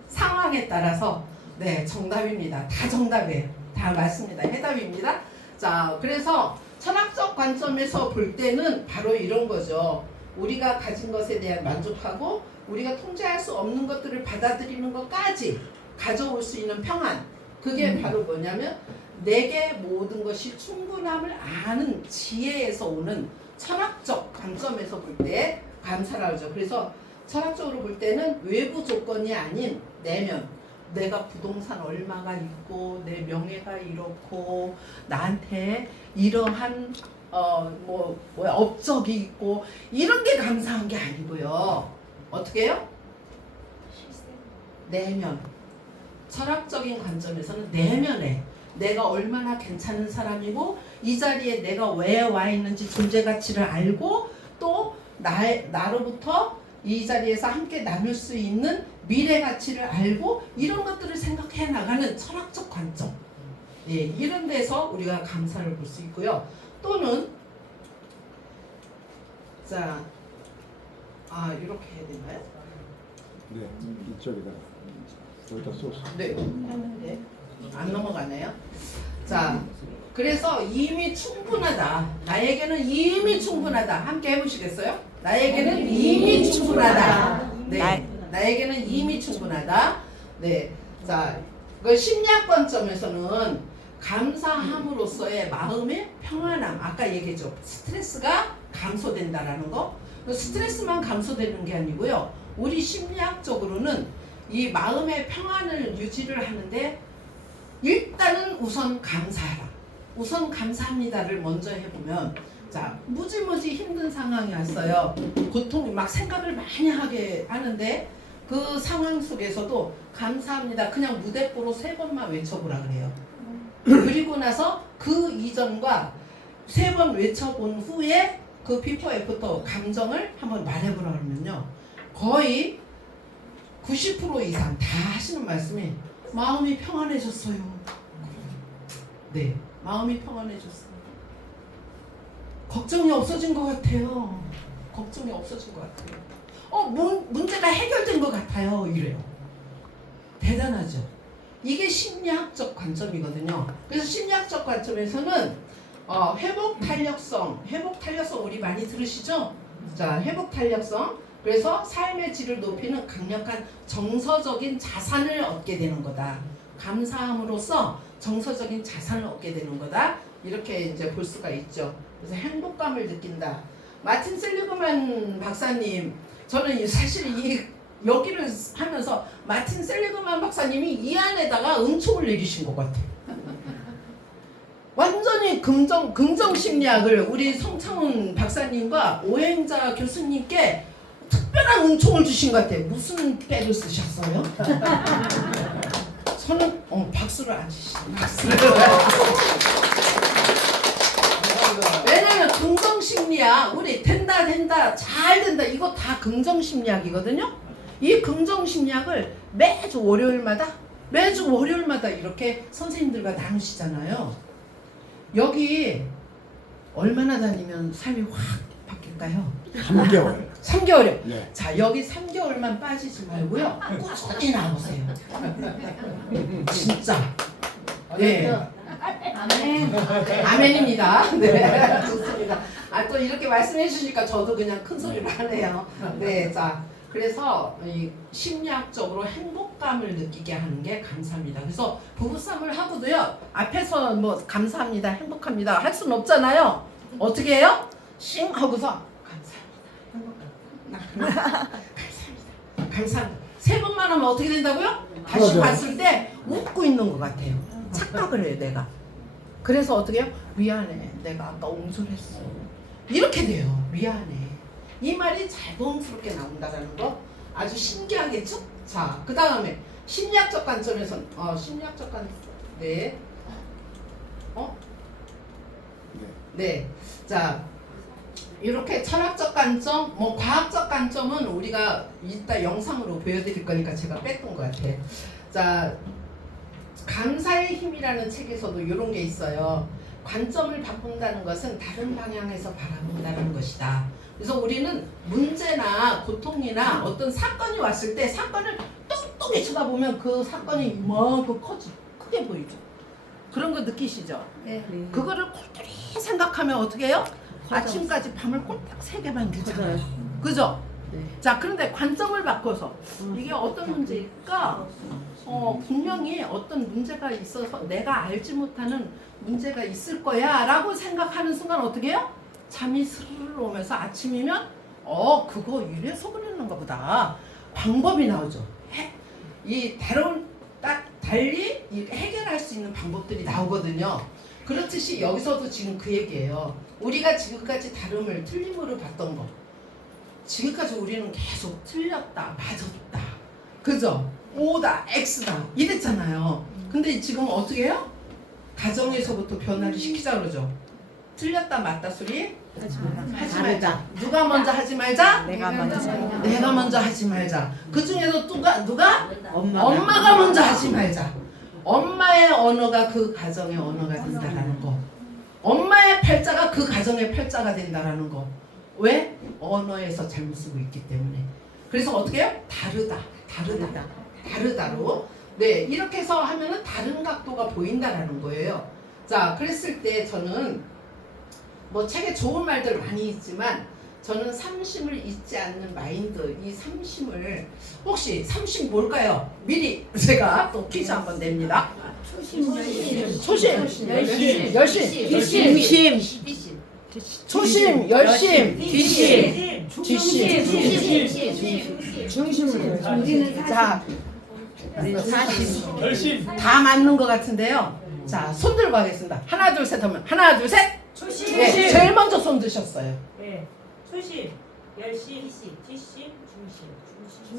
상황에 따라서 네, 정답입니다. 다 정답이에요. 다 맞습니다. 해답입니다. 자, 그래서 철학적 관점에서 볼 때는 바로 이런 거죠. 우리가 가진 것에 대한 만족하고 우리가 통제할 수 없는 것들을 받아들이는 것까지 가져올 수 있는 평안. 그게 바로 뭐냐면 내게 모든 것이 충분함을 아는 지혜에서 오는 철학적 관점에서 볼 때 감사라고 하죠. 그래서 철학적으로 볼 때는 외부 조건이 아닌 내면. 내가 부동산 얼마가 있고 내 명예가 이렇고 나한테 이러한 업적이 있고 이런 게 감사한 게 아니고요. 어떻게 해요? 내면. 철학적인 관점에서는 내면에 내가 얼마나 괜찮은 사람이고 이 자리에 내가 왜 와 있는지 존재 가치를 알고 또 나로부터 이 자리에서 함께 나눌 수 있는 미래 가치를 알고 이런 것들을 생각해 나가는 철학적 관점. 예, 이런 데서 우리가 감사를 볼 수 있고요. 또는 자, 이렇게 해야 되나요? 네, 이쪽에다 여기다 쏘서. 네, 했는데 안 넘어가네요. 자, 그래서 이미 충분하다. 나에게는 이미 충분하다. 함께 해보시겠어요? 나에게는 이미 충분하다. 네, 나에게는 이미 충분하다. 네, 자, 그 심리학 관점에서는 감사함으로써의 마음의 평안함. 아까 얘기했죠. 스트레스가 감소된다라는 거. 스트레스만 감소되는 게 아니고요. 우리 심리학적으로는 이 마음의 평안을 유지를 하는데 일단은 우선 감사하라. 우선 감사합니다를 먼저 해보면 자, 무지무지 힘든 상황이 왔어요. 고통이 막 생각을 많이 하게 하는데 그 상황 속에서도 감사합니다. 그냥 무대뽀로 3번만 외쳐보라 그래요. 그리고 나서 그 이전과 3번 외쳐본 후에 그 비포 애프터 감정을 한번 말해보라 그러면요. 거의 90% 이상 다 하시는 말씀이 마음이 평안해졌어요. 네, 마음이 평안해졌어요. 걱정이 없어진 것 같아요. 걱정이 없어진 것 같아요. 문제가 해결된 것 같아요. 이래요. 대단하죠. 이게 심리학적 관점이거든요. 그래서 심리학적 관점에서는 회복 탄력성 우리 많이 들으시죠? 자, 회복 탄력성. 그래서 삶의 질을 높이는 강력한 정서적인 자산을 얻게 되는 거다. 감사함으로써 정서적인 자산을 얻게 되는 거다. 이렇게 이제 볼 수가 있죠. 그래서 행복감을 느낀다. 마틴 셀리그만 박사님, 저는 사실 여기를 하면서 마틴 셀리그만 박사님이 이 안에다가 은총을 내리신 것 같아요. 완전히 긍정 심리학을 우리 성창훈 박사님과 오행자 교수님께 특별한 은총을 주신 것 같아요. 무슨 때를 쓰셨어요? 저는 박수를 안 치시죠. 박수를. 왜냐면 긍정심리학 우리 된다 잘 된다 이거 다 긍정심리학이거든요. 이 긍정심리학을 매주 월요일마다 매주 월요일마다 이렇게 선생님들과 나누시잖아요. 여기 얼마나 다니면 삶이 확 바뀔까요? 3개월. 3개월이요. 네. 자, 여기 3개월만 빠지지 말고요. 꾸준히 나오세요. 진짜. 네. 아멘. 아멘입니다. 네, 좋습니다. 아, 또 이렇게 말씀해 주시니까 저도 그냥 큰 소리로 하네요. 네, 자, 그래서 이 심리학적으로 행복감을 느끼게 하는 게 감사합니다. 그래서 부부싸움을 하고도요, 앞에서 뭐 감사합니다, 행복합니다 할 수는 없잖아요. 어떻게 해요? 싱 하고서 감사합니다, 감사합니다. 세 번만 하면 어떻게 된다고요? 다시 맞아요. 봤을 때 웃고 있는 것 같아요. 착각을 해요, 내가. 그래서 어떻게 해요? 미안해, 내가 아까 옹졸했어. 이렇게 돼요. 미안해. 이 말이 자동스럽게 나온다는 거 아주 신기하겠죠? 자, 그 다음에 심리학적 관점에서 심리학적 관점 네. 네. 자, 이렇게 철학적 관점, 뭐 과학적 관점은 우리가 이따 영상으로 보여드릴 거니까 제가 뺐던 것 같아요. 자, 감사의 힘이라는 책에서도 이런 게 있어요. 관점을 바꾼다는 것은 다른 방향에서 바라본다는 것이다. 그래서 우리는 문제나 고통이나 어떤 사건이 왔을 때 사건을 똑똑히 쳐다보면 그 사건이 이만큼 크게 보이죠. 그런 거 느끼시죠? 네. 그거를 꼴똘히 생각하면 어떻게 해요? 아침까지 밤을 꼴딱 새게만 되잖아요. 그죠? 자, 그런데 관점을 바꿔서 이게 어떤 문제일까? 분명히 어떤 문제가 있어서 내가 알지 못하는 문제가 있을 거야 라고 생각하는 순간 어떻게 해요? 잠이 스르르 오면서 아침이면 그거 이래서 그러는가 보다. 방법이 나오죠. 달리 해결할 수 있는 방법들이 나오거든요. 그렇듯이 여기서도 지금 그 얘기예요. 우리가 지금까지 다름을 틀림으로 봤던 거. 지금까지 우리는 계속 틀렸다, 맞았다. 그죠? O다, X다 이랬잖아요. 근데 지금 어떻게 해요? 가정에서부터 변화를 시키자 그러죠. 틀렸다, 맞다 소리 하지 말자. 누가 먼저 하지 말자? 내가 먼저. 내가 먼저 하지 말자. 그 중에서 누가? 엄마가 먼저 하지 말자. 엄마의 언어가 그 가정의 언어가 된다라는 거. 엄마의 팔자가 그 가정의 팔자가 된다라는 거. 왜? 언어에서 잘못 쓰고 있기 때문에. 그래서 어떻게 해요? 다르다로. 네, 이렇게 해서 하면은 다른 각도가 보인다라는 거예요. 자, 그랬을 때 저는 뭐 책에 좋은 말들 많이 있지만 저는 삼심을 잊지 않는 마인드, 이 삼심을 혹시 삼심 뭘까요? 미리 제가 또 퀴즈 한번 냅니다. 초심, 열심, 초심, 열심, 뒷심, 중심을. 자, 사심. 다 맞는 것 같은데요. 자, 손 들고 하겠습니다. 하나, 둘, 셋 하면 하나, 둘, 셋. 초심. 네, 제일 먼저 손 드셨어요. 네. 초심, 열심, 뒷심, 중심.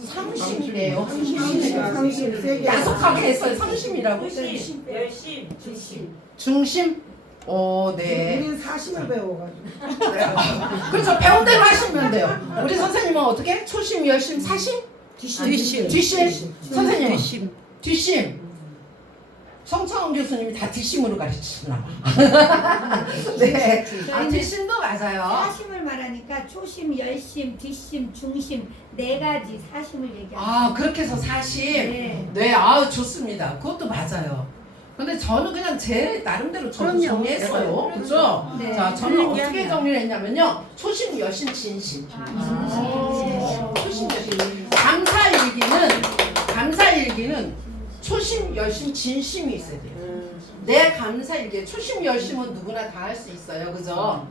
삼심이래요. 삼심 세게. 야속하게 했어요. 삼심이라고. 초심, 열심, 뒷심. 중심. 네. 우리는 사심을 배워가지고. 그렇죠. 배운 대로 하시면 돼요. 우리 선생님은 어떻게? 초심, 열심, 사심? 뒷심. 선생님. 뒷심. 성창원 교수님이 다 뒷심으로 가르치시나 봐. 네. 뒷심도 맞아요. 사심을 말하니까 초심, 열심, 뒷심, 중심 네 가지 사심을 얘기합니다. 그렇게 해서 사심. 네. 네, 좋습니다. 그것도 맞아요. 근데 저는 그냥 제 나름대로 저도 정리했어요. 그렇죠? 네. 자, 저는 어떻게 정리를 했냐면요. 초심, 열심, 진심. 초심, 열심. 감사일기는 초심, 열심, 진심이 있어야 돼요. 내 감사일기, 초심, 열심은 누구나 다 할 수 있어요. 그죠?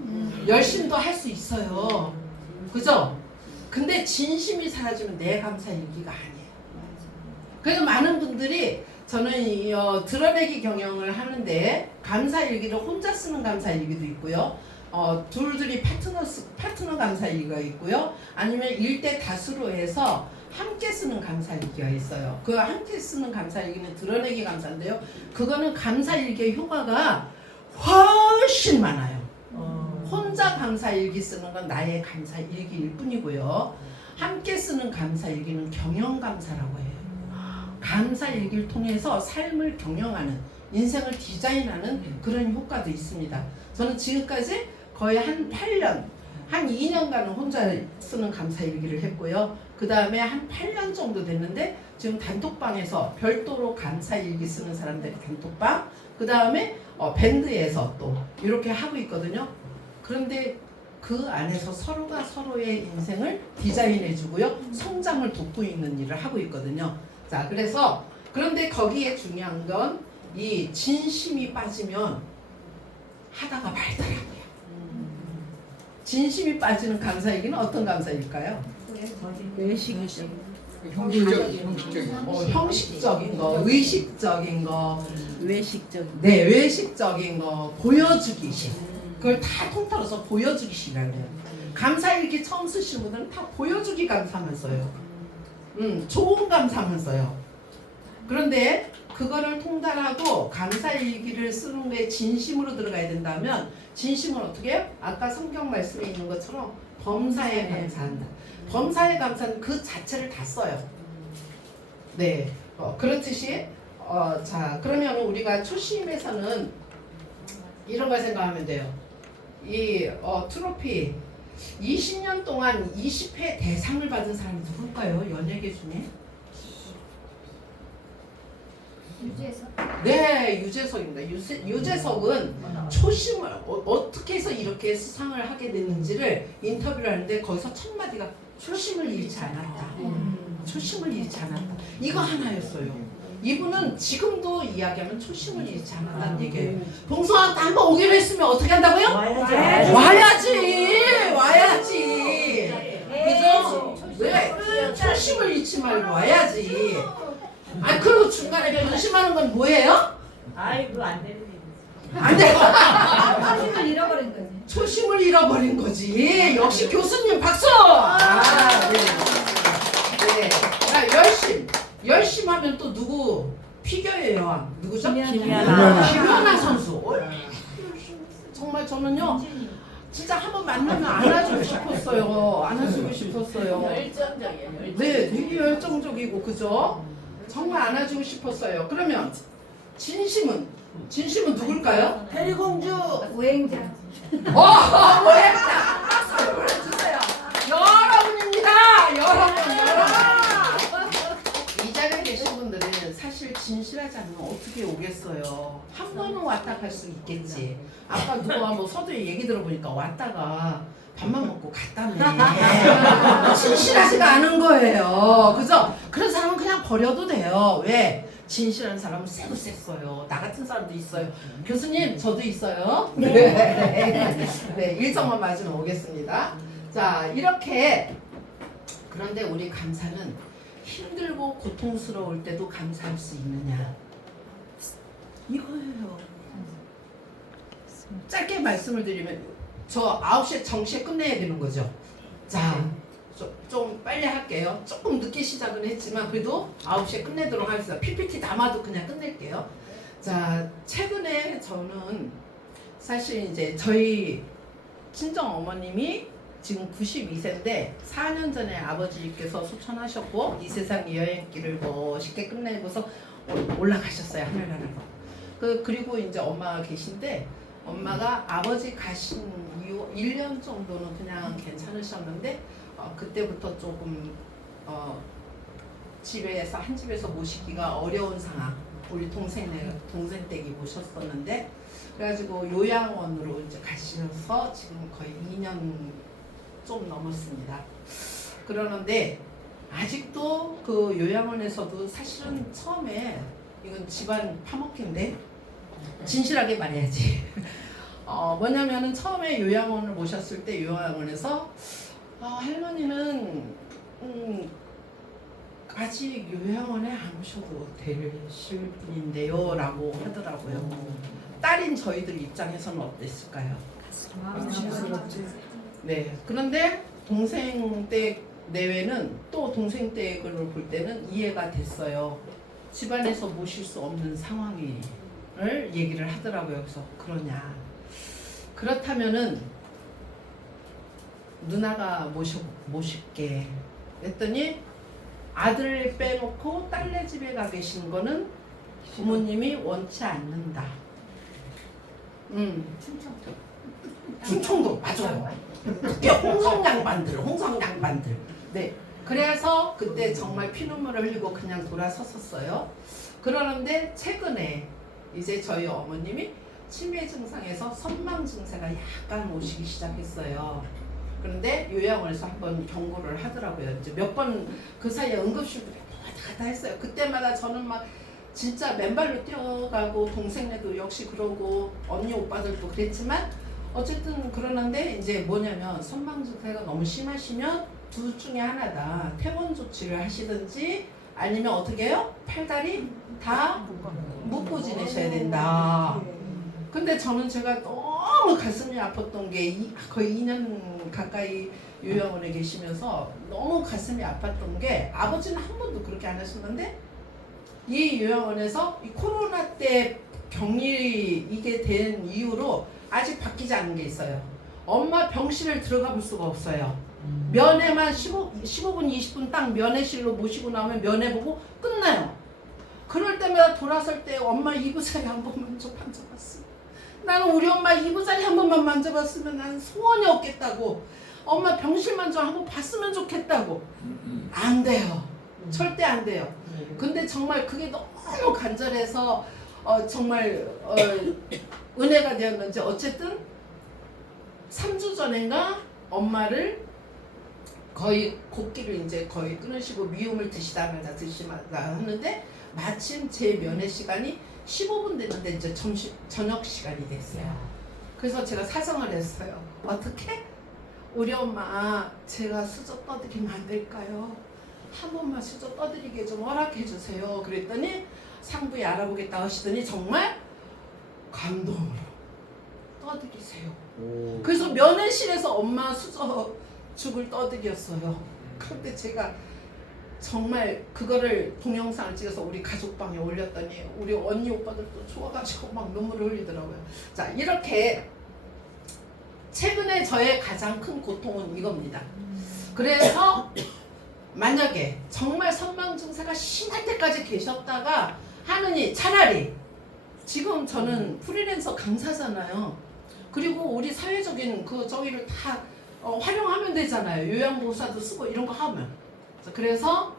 열심도 할 수 있어요. 그죠? 근데 진심이 사라지면 내 감사일기가 아니에요. 그래서 많은 분들이 저는 드러내기 경영을 하는데 감사일기를 혼자 쓰는 감사일기도 있고요. 둘이 파트너 감사일기가 있고요. 아니면 1대 다수로 해서 함께 쓰는 감사일기가 있어요. 그 함께 쓰는 감사일기는 드러내기 감사인데요. 그거는 감사일기의 효과가 훨씬 많아요. 혼자 감사일기 쓰는 건 나의 감사일기일 뿐이고요. 함께 쓰는 감사일기는 경영감사라고 해요. 감사 일기를 통해서 삶을 경영하는, 인생을 디자인하는 그런 효과도 있습니다. 저는 지금까지 거의 한 8년, 한 2년간은 혼자 쓰는 감사 일기를 했고요. 그 다음에 한 8년 정도 됐는데 지금 단톡방에서 별도로 감사 일기 쓰는 사람들이 단톡방, 그 다음에 밴드에서 또 이렇게 하고 있거든요. 그런데 그 안에서 서로가 서로의 인생을 디자인해 주고요, 성장을 돕고 있는 일을 하고 있거든요. 자, 그래서 그런데 거기에 중요한 건 이 진심이 빠지면 하다가 말더라고요. 진심이 빠지는 감사일기는 어떤 감사일까요? 외식적. 형식적인 형식적인 거, 의식적인 거, 외식적. 네, 외식적인 거, 보여주기식. 그걸 다 통틀어서 보여주기식이라고 해요. 감사일기 처음 쓰시는 분들은 다 보여주기 감사만 써요. 좋은 감사만 써요. 그런데 그거를 통달하고 감사일기를 쓰는 데 진심으로 들어가야 된다면, 진심은 어떻게 해요? 아까 성경 말씀에 있는 것처럼 범사에 감사한다. 범사에 감사는 그 자체를 다 써요. 네, 그렇듯이 자, 그러면 우리가 초심에서는 이런 걸 생각하면 돼요. 이 트로피 20년 동안 20회 대상을 받은 사람이 누굴까요? 연예계 중에? 유재석? 네, 유재석입니다. 유재석은 초심을 어떻게 해서 이렇게 수상을 하게 됐는지를 인터뷰를 하는데 거기서 첫 마디가 초심을 잃지 않았다. 초심을 잃지 않았다. 이거 하나였어요. 이분은 지금도 이야기하면 초심을 잃지 않았다는 얘기예요. 봉수한테 한번 오기로 했으면 어떻게 한다고요? 와야지. 그죠? 네, 초심을 잃지 말고 와야지. 아, 그리고 중간에 변심하는 건 뭐예요? 아이고 안 되는 얘기. 안 돼. 초심을 잃어버린 거지. 초심을 잃어버린 거지. 역시 교수님 박수. 아, 네. 네. 자, 열심 하면 또 누구? 피겨의 여왕 누구죠? 김연아 선수. 정말 저는요, 진짜 한번 만나면 안아주고 싶었어요. 안아주고 싶었어요. 열정적이에요. 네, 되게 열정적이고, 그죠? 정말 안아주고 싶었어요. 그러면 진심은 누굴까요? 해리공주. 우행자. 뭐야? 박수 보내주세요. 여러분입니다. 여러분. 이 자리에 계신 분들은 사실 진실하지 않으면 어떻게 오겠어요? 한 번은 왔다 갈 수 있겠지. 아까 누가 뭐 서두에 얘기 들어보니까 왔다가 밥만 먹고 갔다며. 진실하지가 않은 거예요. 그죠? 그런 사람은 그냥 버려도 돼요. 왜? 진실한 사람은 세고 셌어요. 나 같은 사람도 있어요. 교수님, 저도 있어요. 네, 일정만 맞으면 오겠습니다. 자, 이렇게. 그런데 우리 감사는 힘들고 고통스러울 때도 감사할 수 있느냐? 이거예요. 짧게 말씀을 드리면 저 9시에 정시에 끝내야 되는 거죠. 자, 좀 빨리 할게요. 조금 늦게 시작은 했지만 그래도 9시에 끝내도록 하겠습니다. PPT 담아도 그냥 끝낼게요. 자, 최근에 저는 사실 이제 저희 친정 어머님이 지금 92세인데 4년 전에 아버지께서 소천하셨고 이 세상 여행길을 멋있게 끝내고서 올라가셨어요, 하늘나라로. 그리고 이제 엄마가 계신데, 엄마가 아버지 가신 이후 1년 정도는 그냥 괜찮으셨는데 그때부터 조금 집에서 한 집에서 모시기가 어려운 상황. 우리 동생 댁이 모셨었는데, 그래가지고 요양원으로 이제 가셔서 지금 거의 2년 좀 넘었습니다. 그러는데 아직도 그 요양원에서도 사실은 처음에 이건 집안 파먹기인데 진실하게 말해야지. 뭐냐면은 처음에 요양원을 모셨을 때 요양원에서 할머니는 아직 요양원에 안 오셔도 되실 분인데요 라고 하더라고요. 딸인 저희들 입장에서는 어땠을까요? 네. 그런데 동생 댁 내외는 또 동생 댁을 볼 때는 이해가 됐어요. 집안에서 모실 수 없는 상황을 얘기를 하더라고요. 그래서 그러냐. 그렇다면은 누나가 모실게 했더니 아들 빼놓고 딸네 집에 가 계신 거는 부모님이 원치 않는다. 충청도 맞아요. 그게 홍성양반들. 네. 그래서 그때 정말 피눈물을 흘리고 그냥 돌아섰었어요. 그러는데 최근에 이제 저희 어머님이 치매 증상에서 선망 증세가 약간 오시기 시작했어요. 그런데 요양원에서 한번 경고를 하더라고요. 이제 몇 번 그 사이에 응급실도 왔다 갔다 했어요. 그때마다 저는 막 진짜 맨발로 뛰어가고 동생네도 역시 그러고 언니 오빠들도 그랬지만 어쨌든 그러는데 이제 뭐냐면 선망 증세가 너무 심하시면 둘 중에 하나다. 퇴원 조치를 하시든지 아니면 어떻게 해요? 팔다리 다 묶고 지내셔야 된다. 근데 저는 제가 너무 가슴이 아팠던 게 거의 2년 가까이 요양원에 계시면서 너무 가슴이 아팠던 게 아버지는 한 번도 그렇게 안 하셨는데 이 요양원에서 이 코로나 때 격리 이게 된 이후로 아직 바뀌지 않은 게 있어요. 엄마 병실을 들어가 볼 수가 없어요. 면회만 15분 20분 딱 면회실로 모시고 나오면 면회 보고 끝나요. 그럴 때마다 돌아설 때 엄마 이부자리 한 번만 만져봤어. 나는 우리 엄마 이부자리 한 번만 만져봤으면 나는 소원이 없겠다고. 엄마 병실만 좀 한번 봤으면 좋겠다고. 안 돼요. 절대 안 돼요. 근데 정말 그게 너무 간절해서 정말 은혜가 되었는지 어쨌든 3주 전인가 엄마를 거의 곡기를 이제 거의 끊으시고 미움을 드시다가 하는데 마침 제 면회 시간이 15분 됐는데 이제 저녁 시간이 됐어요. 그래서 제가 사정을 했어요. 어떻게? 우리 엄마 제가 수저 떠드리면 안 될까요? 한 번만 수저 떠드리게 좀 허락해 주세요. 그랬더니 상부에 알아보겠다 하시더니 정말 감동으로 떠드리세요. 그래서 면회실에서 엄마 수저 죽을 떠드렸어요. 그런데 제가 정말 그거를 동영상을 찍어서 우리 가족방에 올렸더니 우리 언니 오빠들도 좋아가지고 막 눈물을 흘리더라고요. 자, 이렇게 최근에 저의 가장 큰 고통은 이겁니다. 그래서 만약에 정말 선망 증세가 심할 때까지 계셨다가 하느니 차라리 지금 저는 프리랜서 강사잖아요. 그리고 우리 사회적인 그 저기를 다 활용하면 되잖아요. 요양보호사도 쓰고 이런 거 하면. 그래서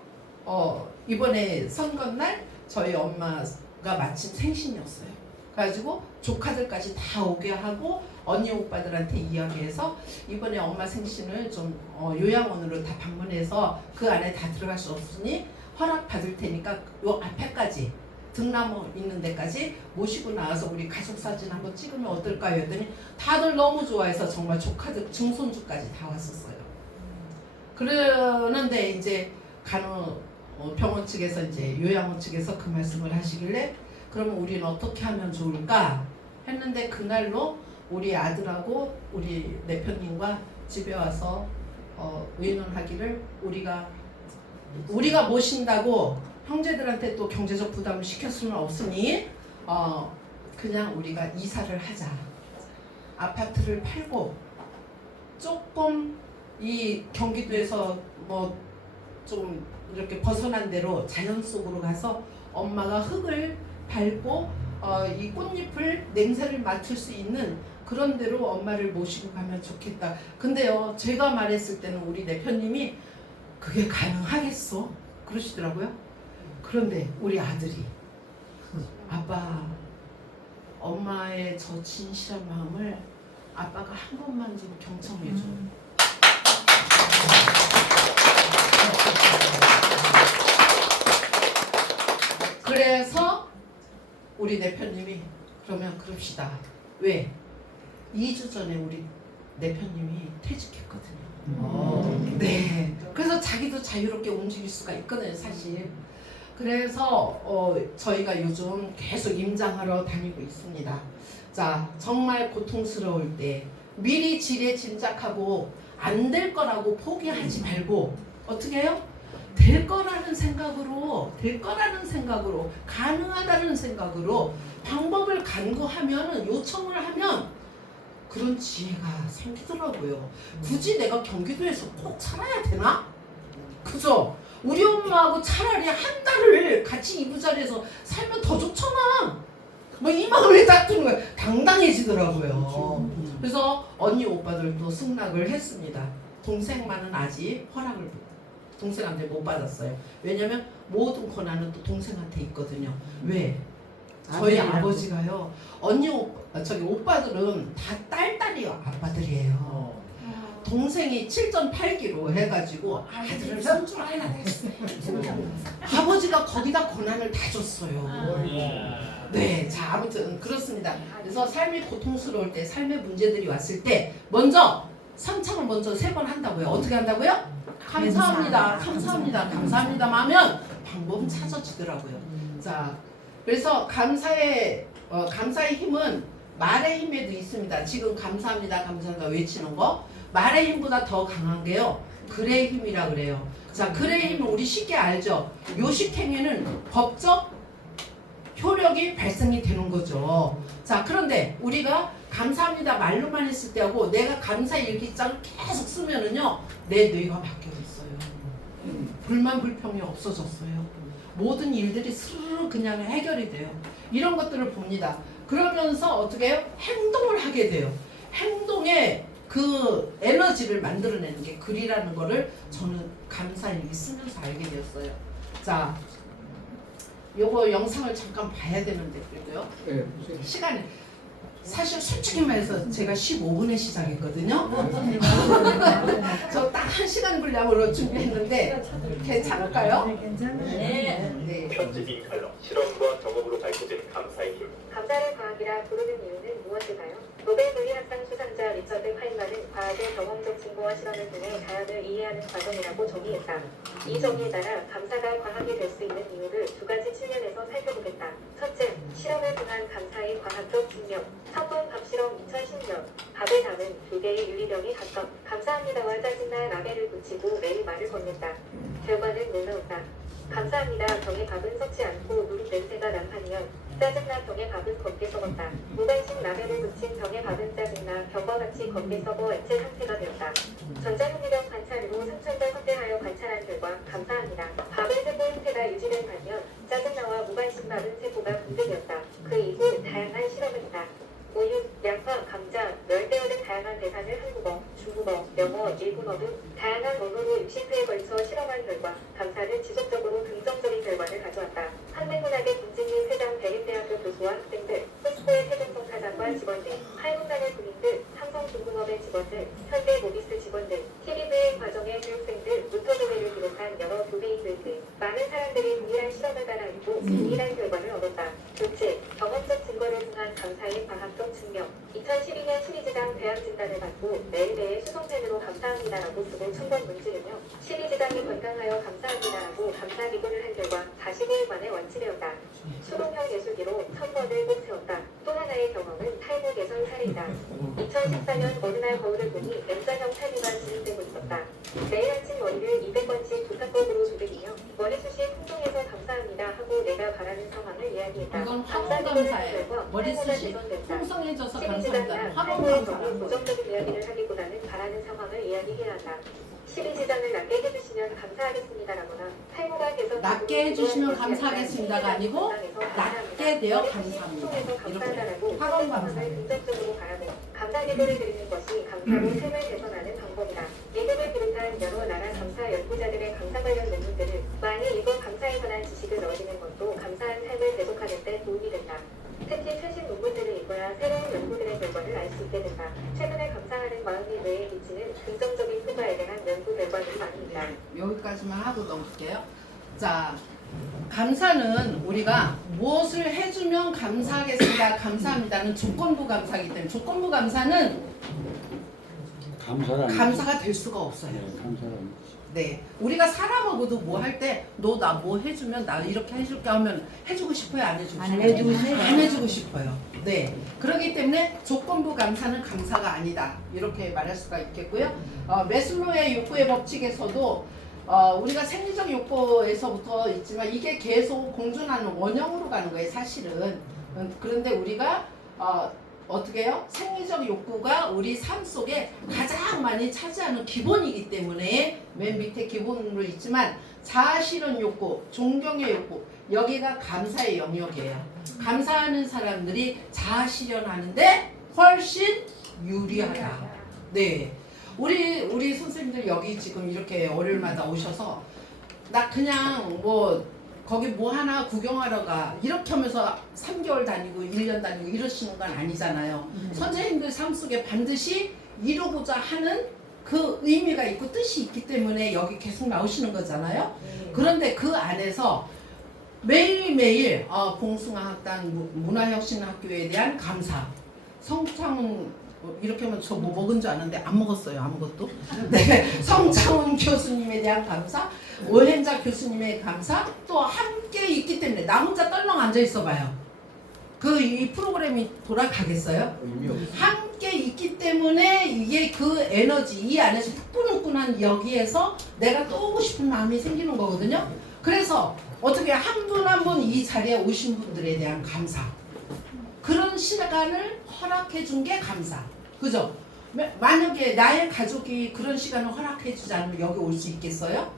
이번에 선거날 저희 엄마가 마침 생신이었어요. 그래가지고 조카들까지 다 오게 하고 언니 오빠들한테 이야기해서 이번에 엄마 생신을 좀 요양원으로 다 방문해서 그 안에 다 들어갈 수 없으니 허락 받을 테니까 요 앞에까지 등나무 있는 데까지 모시고 나와서 우리 가족 사진 한번 찍으면 어떨까요? 했더니 다들 너무 좋아해서 정말 조카들 증손주까지 다 왔었어요. 그러는데 이제 병원 측에서 이제 요양원 측에서 그 말씀을 하시길래 그러면 우리는 어떻게 하면 좋을까 했는데 그날로 우리 아들하고 우리 내편님과 집에 와서 의논하기를 우리가 모신다고 형제들한테 또 경제적 부담을 시킬 수는 없으니 그냥 우리가 이사를 하자. 아파트를 팔고 조금 이 경기도에서 뭐 좀 이렇게 벗어난 데로 자연 속으로 가서 엄마가 흙을 밟고 이 꽃잎을 냄새를 맡을 수 있는 그런 데로 엄마를 모시고 가면 좋겠다. 근데요, 제가 말했을 때는 우리 내편님이 그게 가능하겠어? 그러시더라고요. 그런데 우리 아들이 아빠, 엄마의 저 진실한 마음을 아빠가 한 번만 좀 경청해줘. 그래서 우리 내편님이 그러면 그럽시다. 왜? 2주 전에 우리 내편님이 퇴직했거든요. 네. 그래서 자기도 자유롭게 움직일 수가 있거든요, 사실. 그래서 저희가 요즘 계속 임장하러 다니고 있습니다. 자, 정말 고통스러울 때 미리 지레 짐작하고 안 될 거라고 포기하지 말고 어떻게 해요? 될 거라는 생각으로 가능하다는 생각으로 방법을 간구하면 요청을 하면 그런 지혜가 생기더라고요. 굳이 내가 경기도에서 꼭 살아야 되나? 그죠? 우리 엄마하고 차라리 한 달을 같이 이부자리에서 살면 더 좋잖아. 뭐 이 마음에 딱 드는 거예요. 당당해지더라고요. 그래서 언니 오빠들도 승낙을 했습니다. 동생만은 아직 허락을 동생한테 못 받았어요. 왜냐면 모든 권한은 또 동생한테 있거든요. 왜? 저희 아버지가요. 언니 오빠들은 다 딸딸이 아빠들이에요. 동생이 7.8kg 해가지고 아들을 낳을 줄 알아야 됐어요. 아버지가 거기다 권한을 다 줬어요. 네, 자 아무튼 그렇습니다. 그래서 삶이 고통스러울 때, 삶의 문제들이 왔을 때 먼저 선창을 먼저 3번 한다고요. 어떻게 한다고요? 감사합니다, 감사합니다, 감사합니다 하면 방법은 찾아지더라고요. 자, 그래서 감사의 힘은 말의 힘에도 있습니다. 지금 감사합니다, 감사합니다 외치는 거. 말의 힘보다 더 강한 게요. 글의 힘이라 그래요. 자, 글의 힘은 우리 쉽게 알죠. 요식행위는 법적 효력이 발생이 되는 거죠. 자, 그런데 우리가 감사합니다 말로만 했을 때하고 내가 감사 일기장을 계속 쓰면은요, 내 뇌가 바뀌어 있어요. 불만 불평이 없어졌어요. 모든 일들이 스르르 그냥 해결이 돼요. 이런 것들을 봅니다. 그러면서 어떻게 해요? 행동을 하게 돼요. 행동에 그 에너지를 만들어내는 게 글이라는 거를 저는 감사일기 쓰면서 알게 되었어요. 자, 요거 영상을 잠깐 봐야 되는데 그래도요. 네, 시간이 사실 솔직히 말해서 제가 15분에 시작했거든요. 저 딱 1시간 분량으로 준비했는데 괜찮을까요? 네. 네. 편집인 칼럼 실험과 경험으로 밝혀진 감사의 힘. 감사를 과학이라 부르는 이유는 무엇일까요? 노벨 물리학상 수상자 리처드 파인만은 과학의 경험적 증거와 실험을 통해 자연을 이해하는 과정이라고 정의했다. 이 정의에 따라 감사가 과학이 될 수 있는 이유를 2가지 측면에서 살펴보겠다. 첫째, 실험을 통한 감사의 과학적 증명. 3번 밥실험 2010년. 밥의 답은 2개의 윤리병이 각각 감사합니다와 짜증나 라벨을 붙이고 매일 말을 건넸다. 결과는 놀라웠다. 감사합니다. 병에 밥은 썩지 않고 누룩 냄새가 난판이면 짜증나 병에 밥은 검게 썩었다. 무관심 라벨을 붙인 병에 밥은 짜증나 병과 같이 검게 썩어 액체 상태가 되었다. 전자현미병 관찰으로 상처를 확대하여 관찰한 결과 감사합니다. 밥의 세포 형태가 유지된 반면 짜증나와 무관심 밥은 세포가 붕괴되었다. 그 이후 다양한 실험을 했다. 우유, 양파, 감자, 열대어 등 다양한 대상을 한국어, 중국어, 영어, 일본어 등 다양한 언어로 60회에 걸쳐 실험한 결과 감사는 지속적으로 긍정적인 결과를 가져왔다. 한국문학의 김진민 회장 대림대학교 교수와 학생들, 포스코의 최종성 사장과 직원 등, 한국난의 군인들, 삼성중공업의 직원들, 현대모비스 직원들, TVV의 과정의 교육생들, 루터교회를 비롯한 여러 교회인들 등 많은 사람들이 동일한 실험을 따라했고 동일한 결과를 얻었다. 둘째, 경험적 증거를 통한 감사의 과학적 증명. 2012년 시리즈당 대학진단을 받고 매일매일 수성펜으로 감사합니다라고 쓰고 춘권 문지르며 시리즈당이 건강하여 감사합니다라고 감사기도를 한 결과 45일 만에 완치되었다. 수동형 예술기로 1000번을 꼭 세웠다. 또 하나의 경험은 탈모 개선 사례이다. 2014년 어느 날 거울을 보니 M자형 탈모가 진행되고 있었다. 매일 아침 머리를 200번씩 부탁법으로 조르기며 머리숱이 풍성해서 감사합니다 하고 내가 바라는 상황을 이야기했다. 이건 화분 감사예요. 머리숱이 풍성해져서 감사합니다. 화분 감사라는 거죠. 부정적인 이야기를 하기보다는 바라는 상황을 이야기해야 한다. 시리즈장을 낮게 해주시면 감사하겠습니다라거나 탈모가 개선 낮게 해주시면 감사하겠습니다가 아니고 낮게 되어 감사합니다. 이렇게 화분 감사예요. 긍정적으로 바라고 감사 기도를 드리는 것이 감사로 삶을 개선하는 방법이다. 미국을 비롯한 여러 나라 감사 연구자들의 감사 관련 논문들을 많이 읽어 감사에 관한 지식을 얻는 것도 감사한 삶을 계속하는 데 도움이 된다. 특히 최신 논문들을 읽어야 새로운 연구들의 결과를 알 수 있게 된다. 최근에 감사하는 마음이 뇌에 미치는 긍정적인 효과에 대한 연구 결과들이 많이 있다. 여기까지만 하고 넘길게요. 자, 감사는 우리가 무엇을 해주면 감사하겠습니다. 감사합니다는 조건부 감사이기 때문에 조건부 감사는 감사가 될 수가 없어요. 감사는 네, 우리가 사람하고도 뭐 할 때 너 나 뭐 해주면 나 이렇게 해줄게 하면 해주고 싶어요, 안 해주고 싶어요? 안 해주고 싶어요. 네, 그렇기 때문에 조건부 감사는 감사가 아니다 이렇게 말할 수가 있겠고요. 매슬로의 욕구의 법칙에서도 우리가 생리적 욕구에서부터 있지만 이게 계속 공존하는 원형으로 가는 거예요, 사실은. 그런데 우리가 어떻게 해요? 생리적 욕구가 우리 삶 속에 가장 많이 차지하는 기본이기 때문에 맨 밑에 기본으로 있지만 자아실현 욕구, 존경의 욕구, 여기가 감사의 영역이에요. 감사하는 사람들이 자아실현하는데 훨씬 유리하다. 네, 우리 선생님들 여기 지금 이렇게 월요일마다 오셔서 나 그냥 뭐 거기 뭐 하나 구경하러 가 이렇게 하면서 3개월 다니고 1년 다니고 이러시는 건 아니잖아요. 선생님들 삶 속에 반드시 이루고자 하는 그 의미가 있고 뜻이 있기 때문에 여기 계속 나오시는 거잖아요. 그런데 그 안에서 매일매일 봉숭아학당 문화혁신학교에 대한 감사, 성창훈 이렇게 하면 저 뭐 먹은 줄 아는데 안 먹었어요 아무것도. 네, 성창훈 교수님에 대한 감사, 오행자 교수님의 감사, 또 함께 있기 때문에 나 혼자 떨렁 앉아 있어봐요. 이 프로그램이 돌아가겠어요? 의미 없어. 함께 있기 때문에 이게 그 에너지 이 안에서 후끈후끈한 여기에서 내가 또 오고 싶은 마음이 생기는 거거든요. 그래서 어떻게 한 분 한 분 이 자리에 오신 분들에 대한 감사, 그런 시간을 허락해 준 게 감사. 그죠? 만약에 나의 가족이 그런 시간을 허락해 주지 않으면 여기 올 수 있겠어요?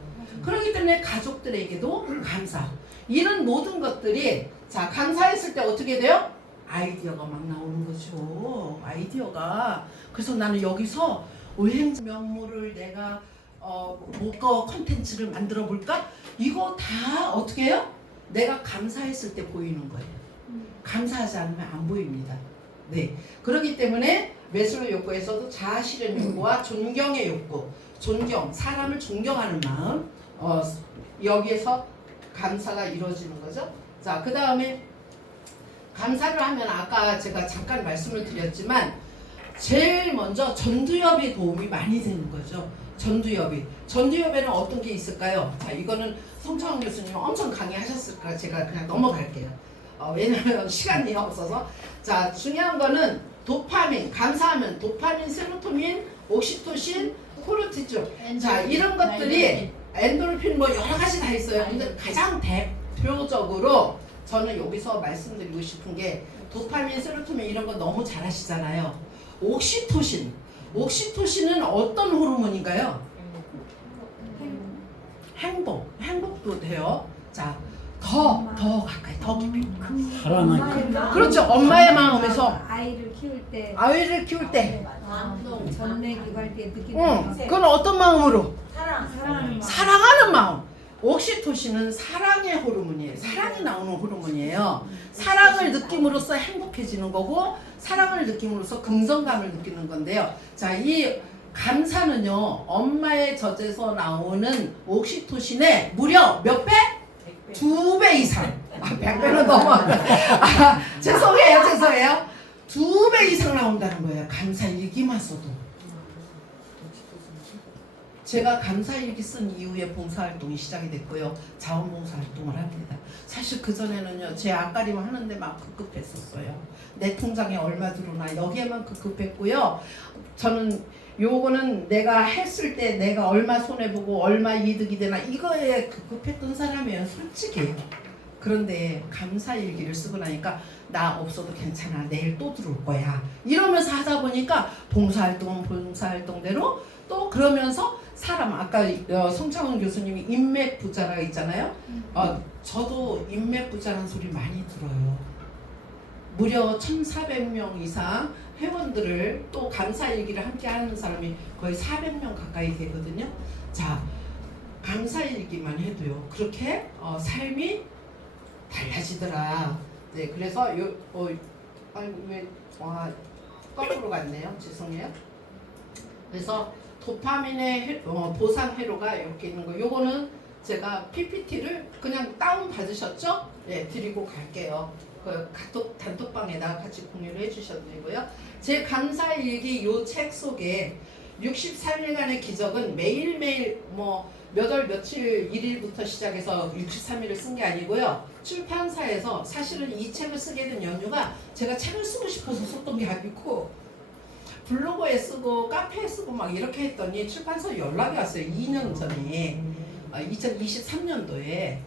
그렇기 때문에 가족들에게도 감사. 이런 모든 것들이 자 감사했을 때 어떻게 돼요? 아이디어가 막 나오는 거죠. 아이디어가. 그래서 나는 여기서 오행자 명물을 내가 뭐가 컨텐츠를 만들어 볼까? 이거 다 어떻게 해요? 내가 감사했을 때 보이는 거예요. 감사하지 않으면 안 보입니다. 네, 그렇기 때문에 매슬로 욕구에서도 자아실현 욕구와 존경의 욕구, 존경, 사람을 존경하는 마음, 여기에서 감사가 이루어지는 거죠. 자, 그 다음에 감사를 하면 아까 제가 잠깐 말씀을 드렸지만 제일 먼저 전두엽의 도움이 많이 되는 거죠. 전두엽에는 어떤 게 있을까요? 자, 이거는 성창훈 교수님 엄청 강의하셨을까 제가 그냥 넘어갈게요. 왜냐면 시간이 없어서. 자, 중요한 거는 도파민, 감사하면 도파민, 세로토닌, 옥시토신, 코르티졸. 자, 이런 것들이 엔도르핀 뭐 여러 가지 다 있어요. 근데 가장 대표적으로 저는 여기서 말씀드리고 싶은 게 도파민, 세로토닌 이런 거 너무 잘 아시잖아요. 옥시토신은 어떤 호르몬인가요? 행복도 돼요. 자, 더 가까이, 더 깊이. 사랑하기. 그렇죠. 엄마의 마음에서 아이를 키울 때 전내기 할 때 느끼는 그건 어떤 마음으로? 사랑하는 마음. 사랑하는 마음. 옥시토신은 사랑의 호르몬이에요. 사랑이 나오는 호르몬이에요. 사랑을 느낌으로써 행복해지는 거고 사랑을 느낌으로써 긍정감을 느끼는 건데요. 자, 이 감사는요, 엄마의 젖에서 나오는 옥시토신의 무려 몇 배? 2배 이상. 100배는 너무. 죄송해요. 2배 이상 나온다는 거예요. 감사일기만 써도. 제가 감사일기 쓴 이후에 봉사활동이 시작이 됐고요. 자원봉사활동을 합니다. 사실 그전에는요, 제 앞가림 하는데 막 급급했었어요. 내 통장에 얼마 들어오나 여기에만 급급했고요. 저는 요거는 내가 했을 때 내가 얼마 손해보고 얼마 이득이 되나 이거에 급급했던 사람이에요. 솔직히. 그런데 감사일기를 쓰고 나니까 나 없어도 괜찮아. 내일 또 들어올 거야. 이러면서 하다 보니까 봉사활동은 봉사활동대로 또 그러면서 사람 아까 성창훈 교수님이 인맥 부자가 있잖아요. 저도 인맥 부자라는 소리 많이 들어요. 무려 1,400명 이상 회원들을 또 감사일기를 함께 하는 사람이 거의 400명 가까이 되거든요. 자, 감사일기만 해도요. 그렇게 삶이 달라지더라. 네, 그래서 거꾸로 갔네요. 죄송해요. 그래서 도파민의 보상 회로가 이렇게 있는 거. 요거는 제가 PPT를 그냥 다운 받으셨죠? 네, 드리고 갈게요. 그 단톡방에다가 같이 공유를 해주셔도 되고요. 제 감사일기 요 책 속에 63일간의 기적은 매일매일 뭐 몇 월 며칠 1일부터 시작해서 63일을 쓴 게 아니고요. 출판사에서 사실은 이 책을 쓰게 된 연유가 제가 책을 쓰고 싶어서 썼던 게 아니고 블로그에 쓰고 카페에 쓰고 막 이렇게 했더니 출판사 연락이 왔어요. 2년 전에 2023년도에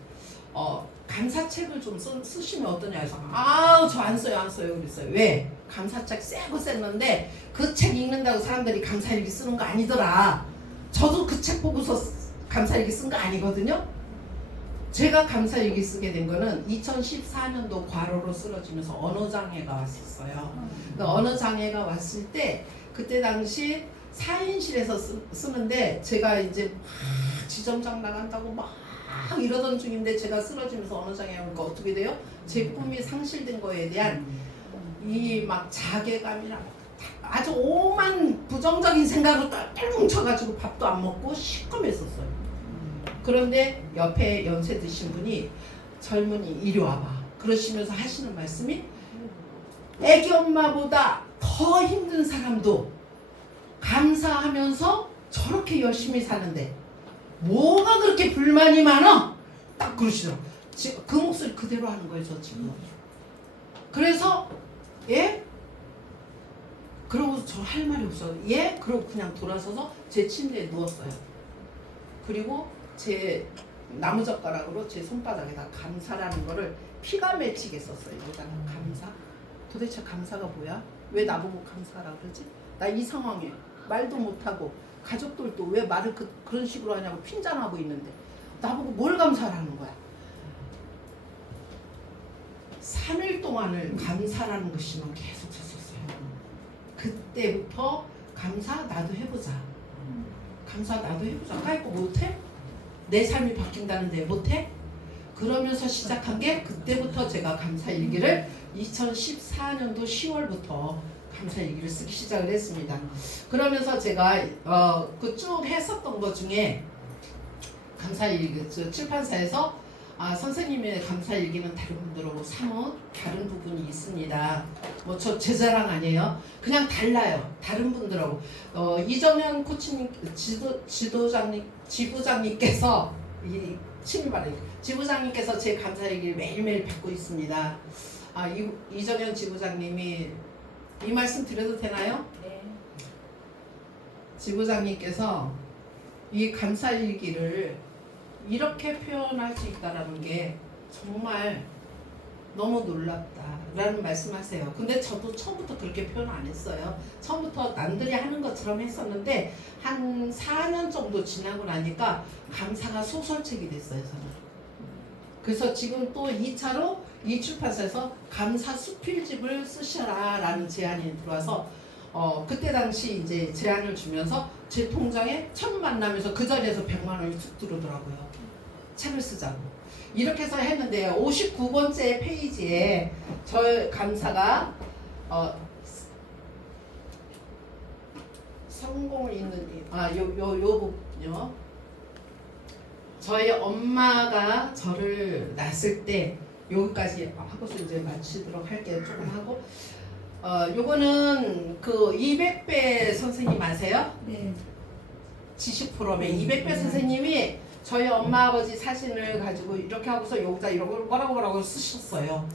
감사책을 좀 쓰시면 어떠냐 해서 아우 저 안 써요 그랬어요. 왜? 감사책 세고 셌는데 그 책 읽는다고 사람들이 감사일기 쓰는 거 아니더라. 저도 그 책 보고서 감사일기 쓴 거 아니거든요. 제가 감사일기 쓰게 된 거는 2014년도 과로로 쓰러지면서 언어장애가 왔었어요. 그 언어장애가 왔을 때 그때 당시 4인실에서 쓰는데 제가 이제 막 지점장 나간다고 막 이러던 중인데 제가 쓰러지면서 언어장애 오니까 어떻게 돼요? 제 꿈이 상실된 거에 대한 이 막 자괴감이랑 아주 오만 부정적인 생각을 똘똘 뭉쳐가지고 밥도 안 먹고 시커맸었어요. 그런데 옆에 연세 드신 분이 젊은이 이리 와봐 그러시면서 하시는 말씀이 애기 엄마보다 더 힘든 사람도 감사하면서 저렇게 열심히 사는데 뭐가 그렇게 불만이 많아? 딱 그러시더라고. 그 목소리 그대로 하는 거예요 저 지금. 그래서 예? 그러고 저 할 말이 없어요. 예? 그러고 그냥 돌아서서 제 침대에 누웠어요. 그리고 제 나무젓가락으로 제 손바닥에다 감사라는 거를 피가 맺히게 썼어요. 여기다가 감사? 도대체 감사가 뭐야? 왜 나보고 감사하라 그러지? 나 이 상황에 말도 못하고 가족들도 왜 말을 그런 식으로 하냐고 핀잔하고 있는데 나보고 뭘 감사하라는 거야? 3일 동안을 감사라는 것이만 계속 썼었어요. 그때부터 감사 나도 해보자. 감사 나도 해보자. 까이고 못해? 내 삶이 바뀐다는데 못해? 그러면서 시작한 게 그때부터 제가 감사일기를 2014년도 10월부터 감사일기를 쓰기 시작을 했습니다. 그러면서 제가 그 쭉 했었던 것 중에 감사일기 출판사에서 선생님의 감사일기는 다른 분들하고 사뭇 다른 부분이 있습니다. 뭐 저 제 자랑 아니에요. 그냥 달라요. 다른 분들하고 이정현 코치님 지부장님께서 이 친일반에 지부장님께서 제 감사일기를 매일매일 받고 있습니다. 이정현 지부장님이 이 말씀 드려도 되나요? 네. 지부장님께서 이 감사일기를 이렇게 표현할 수 있다라는 게 정말 너무 놀랍다라는 말씀하세요. 근데 저도 처음부터 그렇게 표현 안 했어요. 처음부터 남들이 하는 것처럼 했었는데 한 4년 정도 지나고 나니까 감사가 소설책이 됐어요. 저는. 그래서 지금 또 2차로 이 출판사에서 감사 수필집을 쓰셔라 라는 제안이 들어와서 그때 당시 이제 제안을 주면서 제 통장에 첫 만나면서 그 자리에서 100만 원이 툭 들어오더라고요. 책을 쓰자고. 이렇게 해서 했는데 59번째 페이지에 저 감사가 성공을 잇는 요 부분요. 저희 엄마가 저를 낳았을 때 여기까지 하고서 이제 마치도록 할게요. 조금 하고 요거는 그 200배 선생님 아세요? 네. 지식 포럼의 200배 선생님이 저희 엄마 아버지 사진을 가지고 이렇게 하고서 여기다 이런 걸 뭐라고 쓰셨어요.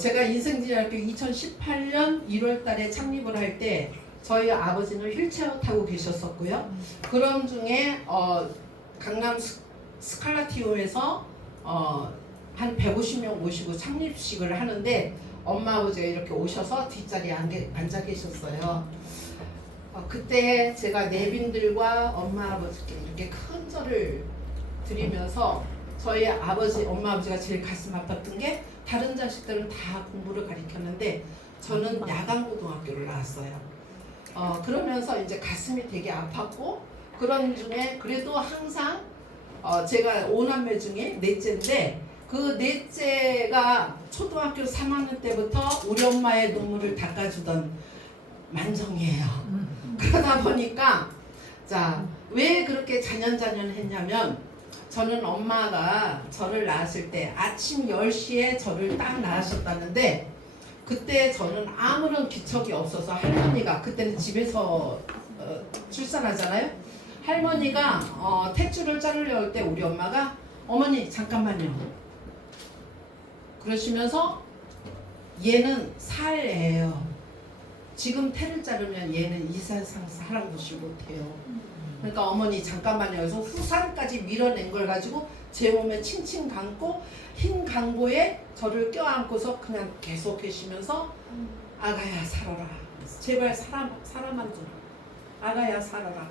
제가 인생지리학교 2018년 1월달에 창립을 할 때 저희 아버지는 휠체어 타고 계셨었고요. 그런 중에 강남 스칼라티움에서 한 150명 모시고 창립식을 하는데 엄마 아버지가 이렇게 오셔서 뒷자리에 앉아 계셨어요. 그때 제가 내빈들과 엄마 아버지께 이렇게 큰 절을 드리면서 저희 엄마 아버지가 제일 가슴 아팠던 게 다른 자식들은 다 공부를 가르쳤는데 저는 야간고등학교를 나왔어요. 그러면서 이제 가슴이 되게 아팠고 그런 중에 그래도 항상 제가 5남매 중에 넷째인데 그 넷째가 초등학교 3학년 때부터 우리 엄마의 눈물을 닦아주던 만정이에요. 그러다 보니까 왜 그렇게 잔연했냐면 저는 엄마가 저를 낳았을 때 아침 10시에 저를 딱 낳으셨다는데 그때 저는 아무런 기척이 없어서 할머니가 그때는 집에서 출산하잖아요. 할머니가 탯줄을 자르려 할 때 우리 엄마가 어머니 잠깐만요. 그러시면서 얘는 살애예요. 지금 태를 자르면 얘는 이사상 사랑도시 못해요. 그러니까 어머니 잠깐만요. 그래서 후산까지 밀어낸 걸 가지고 제 몸에 칭칭 감고 흰 강보에 저를 껴안고서 그냥 계속 계시면서 아가야 살아라. 제발 살아만 둬라. 아가야 살아라.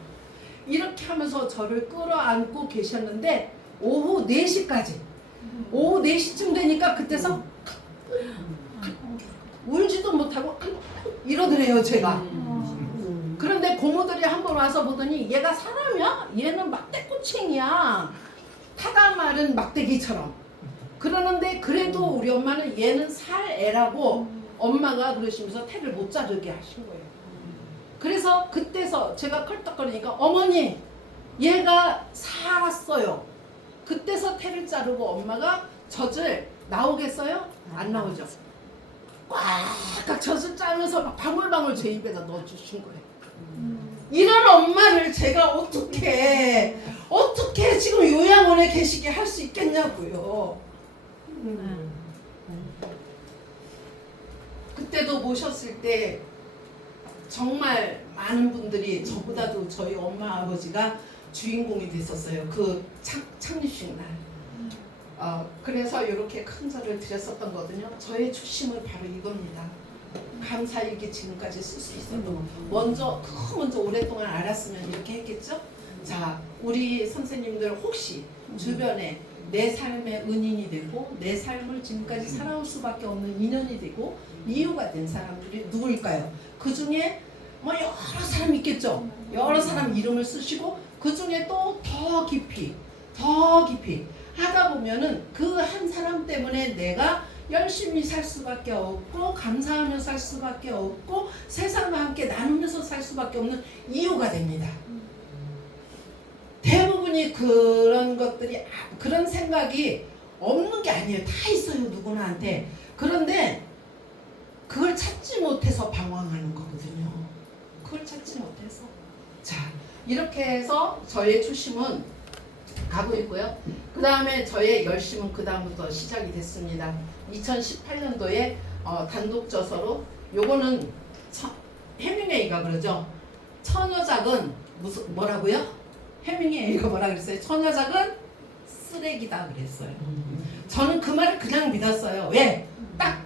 이렇게 하면서 저를 끌어안고 계셨는데 오후 4시까지 오후 4시쯤 되니까 그때서 울지도 못하고 이러더래요 제가. 그런데 고모들이 한번 와서 보더니 얘가 사람이야? 얘는 막대꼬챙이야. 타다 마른 막대기처럼. 그러는데 그래도 우리 엄마는 얘는 살 애라고 엄마가 그러시면서 태를 못 자르게 하신 거예요. 그래서 그때서 제가 컬떡거리니까 어머니 얘가 살았어요. 그때서 태를 자르고 엄마가 젖을 나오겠어요? 안 나오죠. 꽉 젖을 짜면서 막 방울방울 제 입에다 넣어주신 거예요. 이런 엄마를 제가 어떻게 지금 요양원에 계시게 할 수 있겠냐고요. 그때도 모셨을 때 정말 많은 분들이 저보다도 저희 엄마 아버지가 주인공이 됐었어요. 그 창립식 날. 그래서 이렇게 큰 절을 드렸었던 거거든요. 저의 초심은 바로 이겁니다. 감사일기 지금까지 쓸 수 있어도 먼저 오랫동안 알았으면 이렇게 했겠죠. 자, 우리 선생님들 혹시 주변에 내 삶의 은인이 되고 내 삶을 지금까지 살아올 수밖에 없는 인연이 되고 이유가 된 사람들이 누구일까요? 그 중에 뭐 여러 사람 있겠죠. 여러 사람 이름을 쓰시고 그 중에 또 더 깊이 하다 보면은 그 한 사람 때문에 내가 열심히 살 수밖에 없고 감사하며 살 수밖에 없고 세상과 함께 나누면서 살 수밖에 없는 이유가 됩니다. 대부분이 그런 것들이 그런 생각이 없는 게 아니에요. 다 있어요. 누구나한테. 그런데 그걸 찾지 못해서 방황하는 거거든요. 그걸 찾지 못해서. 자, 이렇게 해서 저의 초심은 가고 있고요. 그 다음에 저의 열심은 그 다음부터 시작이 됐습니다. 2018년도에 단독 저서로 요거는 해밍웨이가 그러죠. 처녀작은 뭐라고요? 해밍웨이가 뭐라 그랬어요? 처녀작은 쓰레기다 그랬어요. 저는 그 말을 그냥 믿었어요. 왜? 딱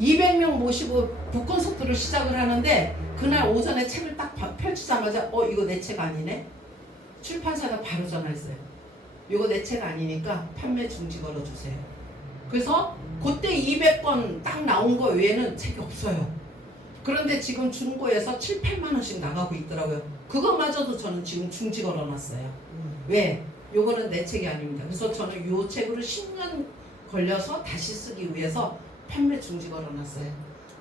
200명 모시고 북콘서트를 시작을 하는데 그날 오전에 책을 딱 펼치자마자 이거 내 책 아니네? 출판사가 바로 전화했어요. 이거 내 책 아니니까 판매 중지 걸어주세요. 그래서 그때 200권 딱 나온 거 외에는 책이 없어요. 그런데 지금 중고에서 7, 8만 원씩 나가고 있더라고요. 그거마저도 저는 지금 중지 걸어놨어요. 왜? 요거는 내 책이 아닙니다. 그래서 저는 요 책으로 10년 걸려서 다시 쓰기 위해서 판매 중지 걸어놨어요.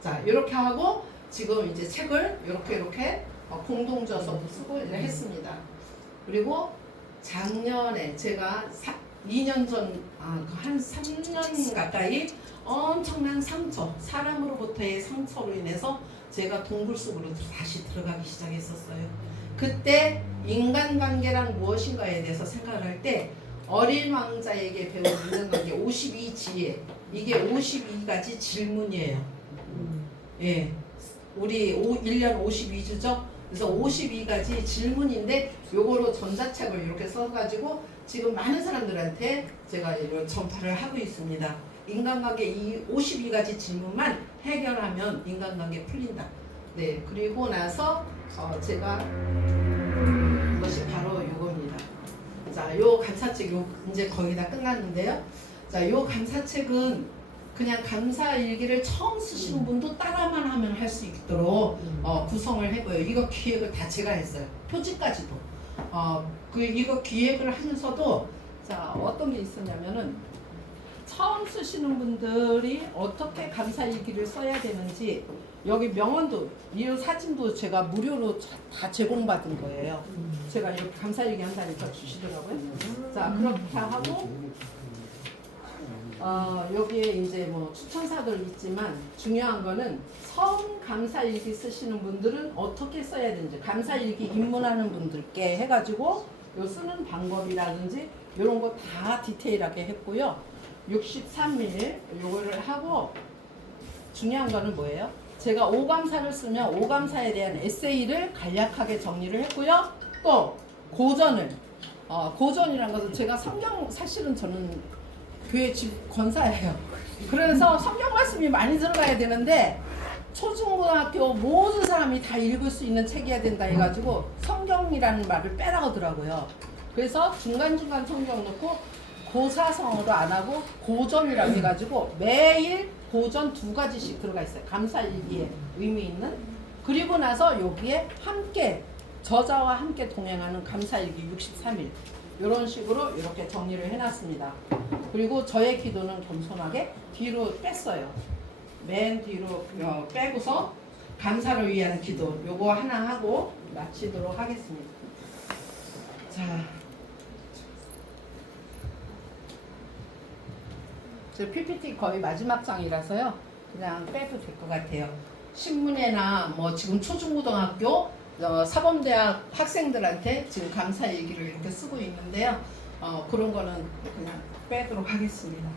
자, 이렇게 하고 지금 이제 책을 이렇게 공동저서도 쓰고 이제 했습니다. 그리고 작년에 제가 2년 전, 한 3년 가까이 엄청난 상처, 사람으로부터의 상처로 인해서 제가 동굴 속으로 다시 들어가기 시작했었어요. 그때 인간관계란 무엇인가에 대해서 생각을 할 때 어린 왕자에게 배운 인간관계 52지혜, 이게 52가지 질문이에요. 예, 우리 1년 52주죠? 그래서 52가지 질문인데 요거로 전자책을 이렇게 써가지고 지금 많은 사람들한테 제가 이걸 전파를 하고 있습니다. 인간관계 이 52가지 질문만 해결하면 인간관계 풀린다. 네, 그리고 나서 제가 이것이 바로 요겁니다. 자, 요 감사책 이제 거의 다 끝났는데요. 자, 요 감사책은 그냥 감사일기를 처음 쓰시는 분도 따라만 하면 할 수 있도록 구성을 했고요. 이거 기획을 다 제가 했어요. 표지까지도. 이거 기획을 하면서도 자, 어떤 게 있었냐면은 처음 쓰시는 분들이 어떻게 감사일기를 써야 되는지 여기 명언도 이 사진도 제가 무료로 다 제공받은 거예요. 제가 이렇게 감사일기 한다니까 주시더라고요. 자, 그렇게 하고 여기에 이제 뭐 추천사들 있지만 중요한 거는 처음 감사일기 쓰시는 분들은 어떻게 써야 되는지 감사일기 입문하는 분들께 해가지고 요 쓰는 방법이라든지 이런 거 다 디테일하게 했고요. 63일 요거를 하고 중요한 거는 뭐예요? 제가 5감사를 쓰면 5감사에 대한 에세이를 간략하게 정리를 했고요. 또 고전을 고전이라는 것은 제가 성경 사실은 저는 교회 집 권사예요. 그래서 성경 말씀이 많이 들어가야 되는데 초중고등학교 모든 사람이 다 읽을 수 있는 책이어야 된다 해가지고 성경이라는 말을 빼라고 하더라고요. 그래서 중간중간 성경 넣고 고사성어로 안 하고 고전이라고 해가지고 매일 고전 2가지씩 들어가 있어요. 감사일기에 의미 있는. 그리고 나서 여기에 함께 저자와 함께 동행하는 감사일기 63일 이런 식으로 이렇게 정리를 해놨습니다. 그리고 저의 기도는 겸손하게 뒤로 뺐어요. 맨 뒤로 빼고서 감사를 위한 기도 요거 하나 하고 마치도록 하겠습니다. 자, 제 PPT 거의 마지막 장이라서요. 그냥 빼도 될 것 같아요. 신문에나 뭐 지금 초중고등학교 사범대학 학생들한테 지금 감사일기를 이렇게 쓰고 있는데요. 그런 거는 그냥 빼도록 하겠습니다.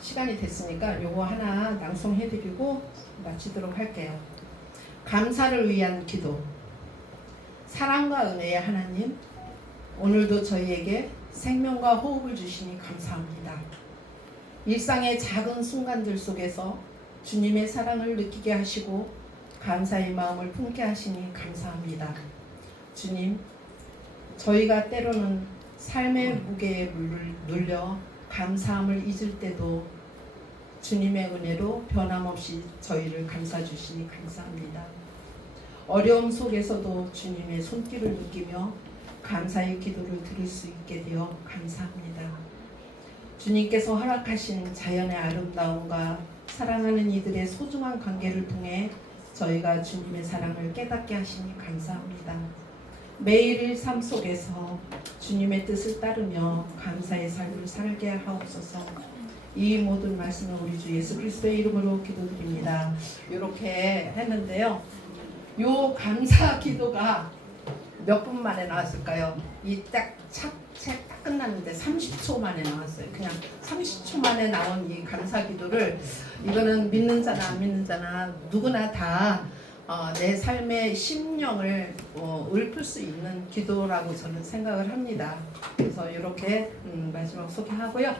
시간이 됐으니까 요거 하나 낭송해드리고 마치도록 할게요. 감사를 위한 기도. 사랑과 은혜의 하나님, 오늘도 저희에게 생명과 호흡을 주시니 감사합니다. 일상의 작은 순간들 속에서 주님의 사랑을 느끼게 하시고 감사의 마음을 품게 하시니 감사합니다. 주님, 저희가 때로는 삶의 무게에 눌려 감사함을 잊을 때도 주님의 은혜로 변함없이 저희를 감싸주시니 감사합니다. 어려움 속에서도 주님의 손길을 느끼며 감사의 기도를 드릴 수 있게 되어 감사합니다. 주님께서 허락하신 자연의 아름다움과 사랑하는 이들의 소중한 관계를 통해 저희가 주님의 사랑을 깨닫게 하시니 감사합니다. 매일의 삶 속에서 주님의 뜻을 따르며 감사의 삶을 살게 하옵소서. 이 모든 말씀을 우리 주 예수 그리스도의 이름으로 기도드립니다. 이렇게 했는데요. 요 감사 기도가 몇 분 만에 나왔을까요? 이 책 딱 끝났는데 30초 만에 나왔어요. 그냥 30초 만에 나온 이 감사 기도를 이거는 믿는 자나 안 믿는 자나 누구나 다 내 삶의 심령을 읊을 수 있는 기도라고 저는 생각을 합니다. 그래서 이렇게 마지막 소개하고요.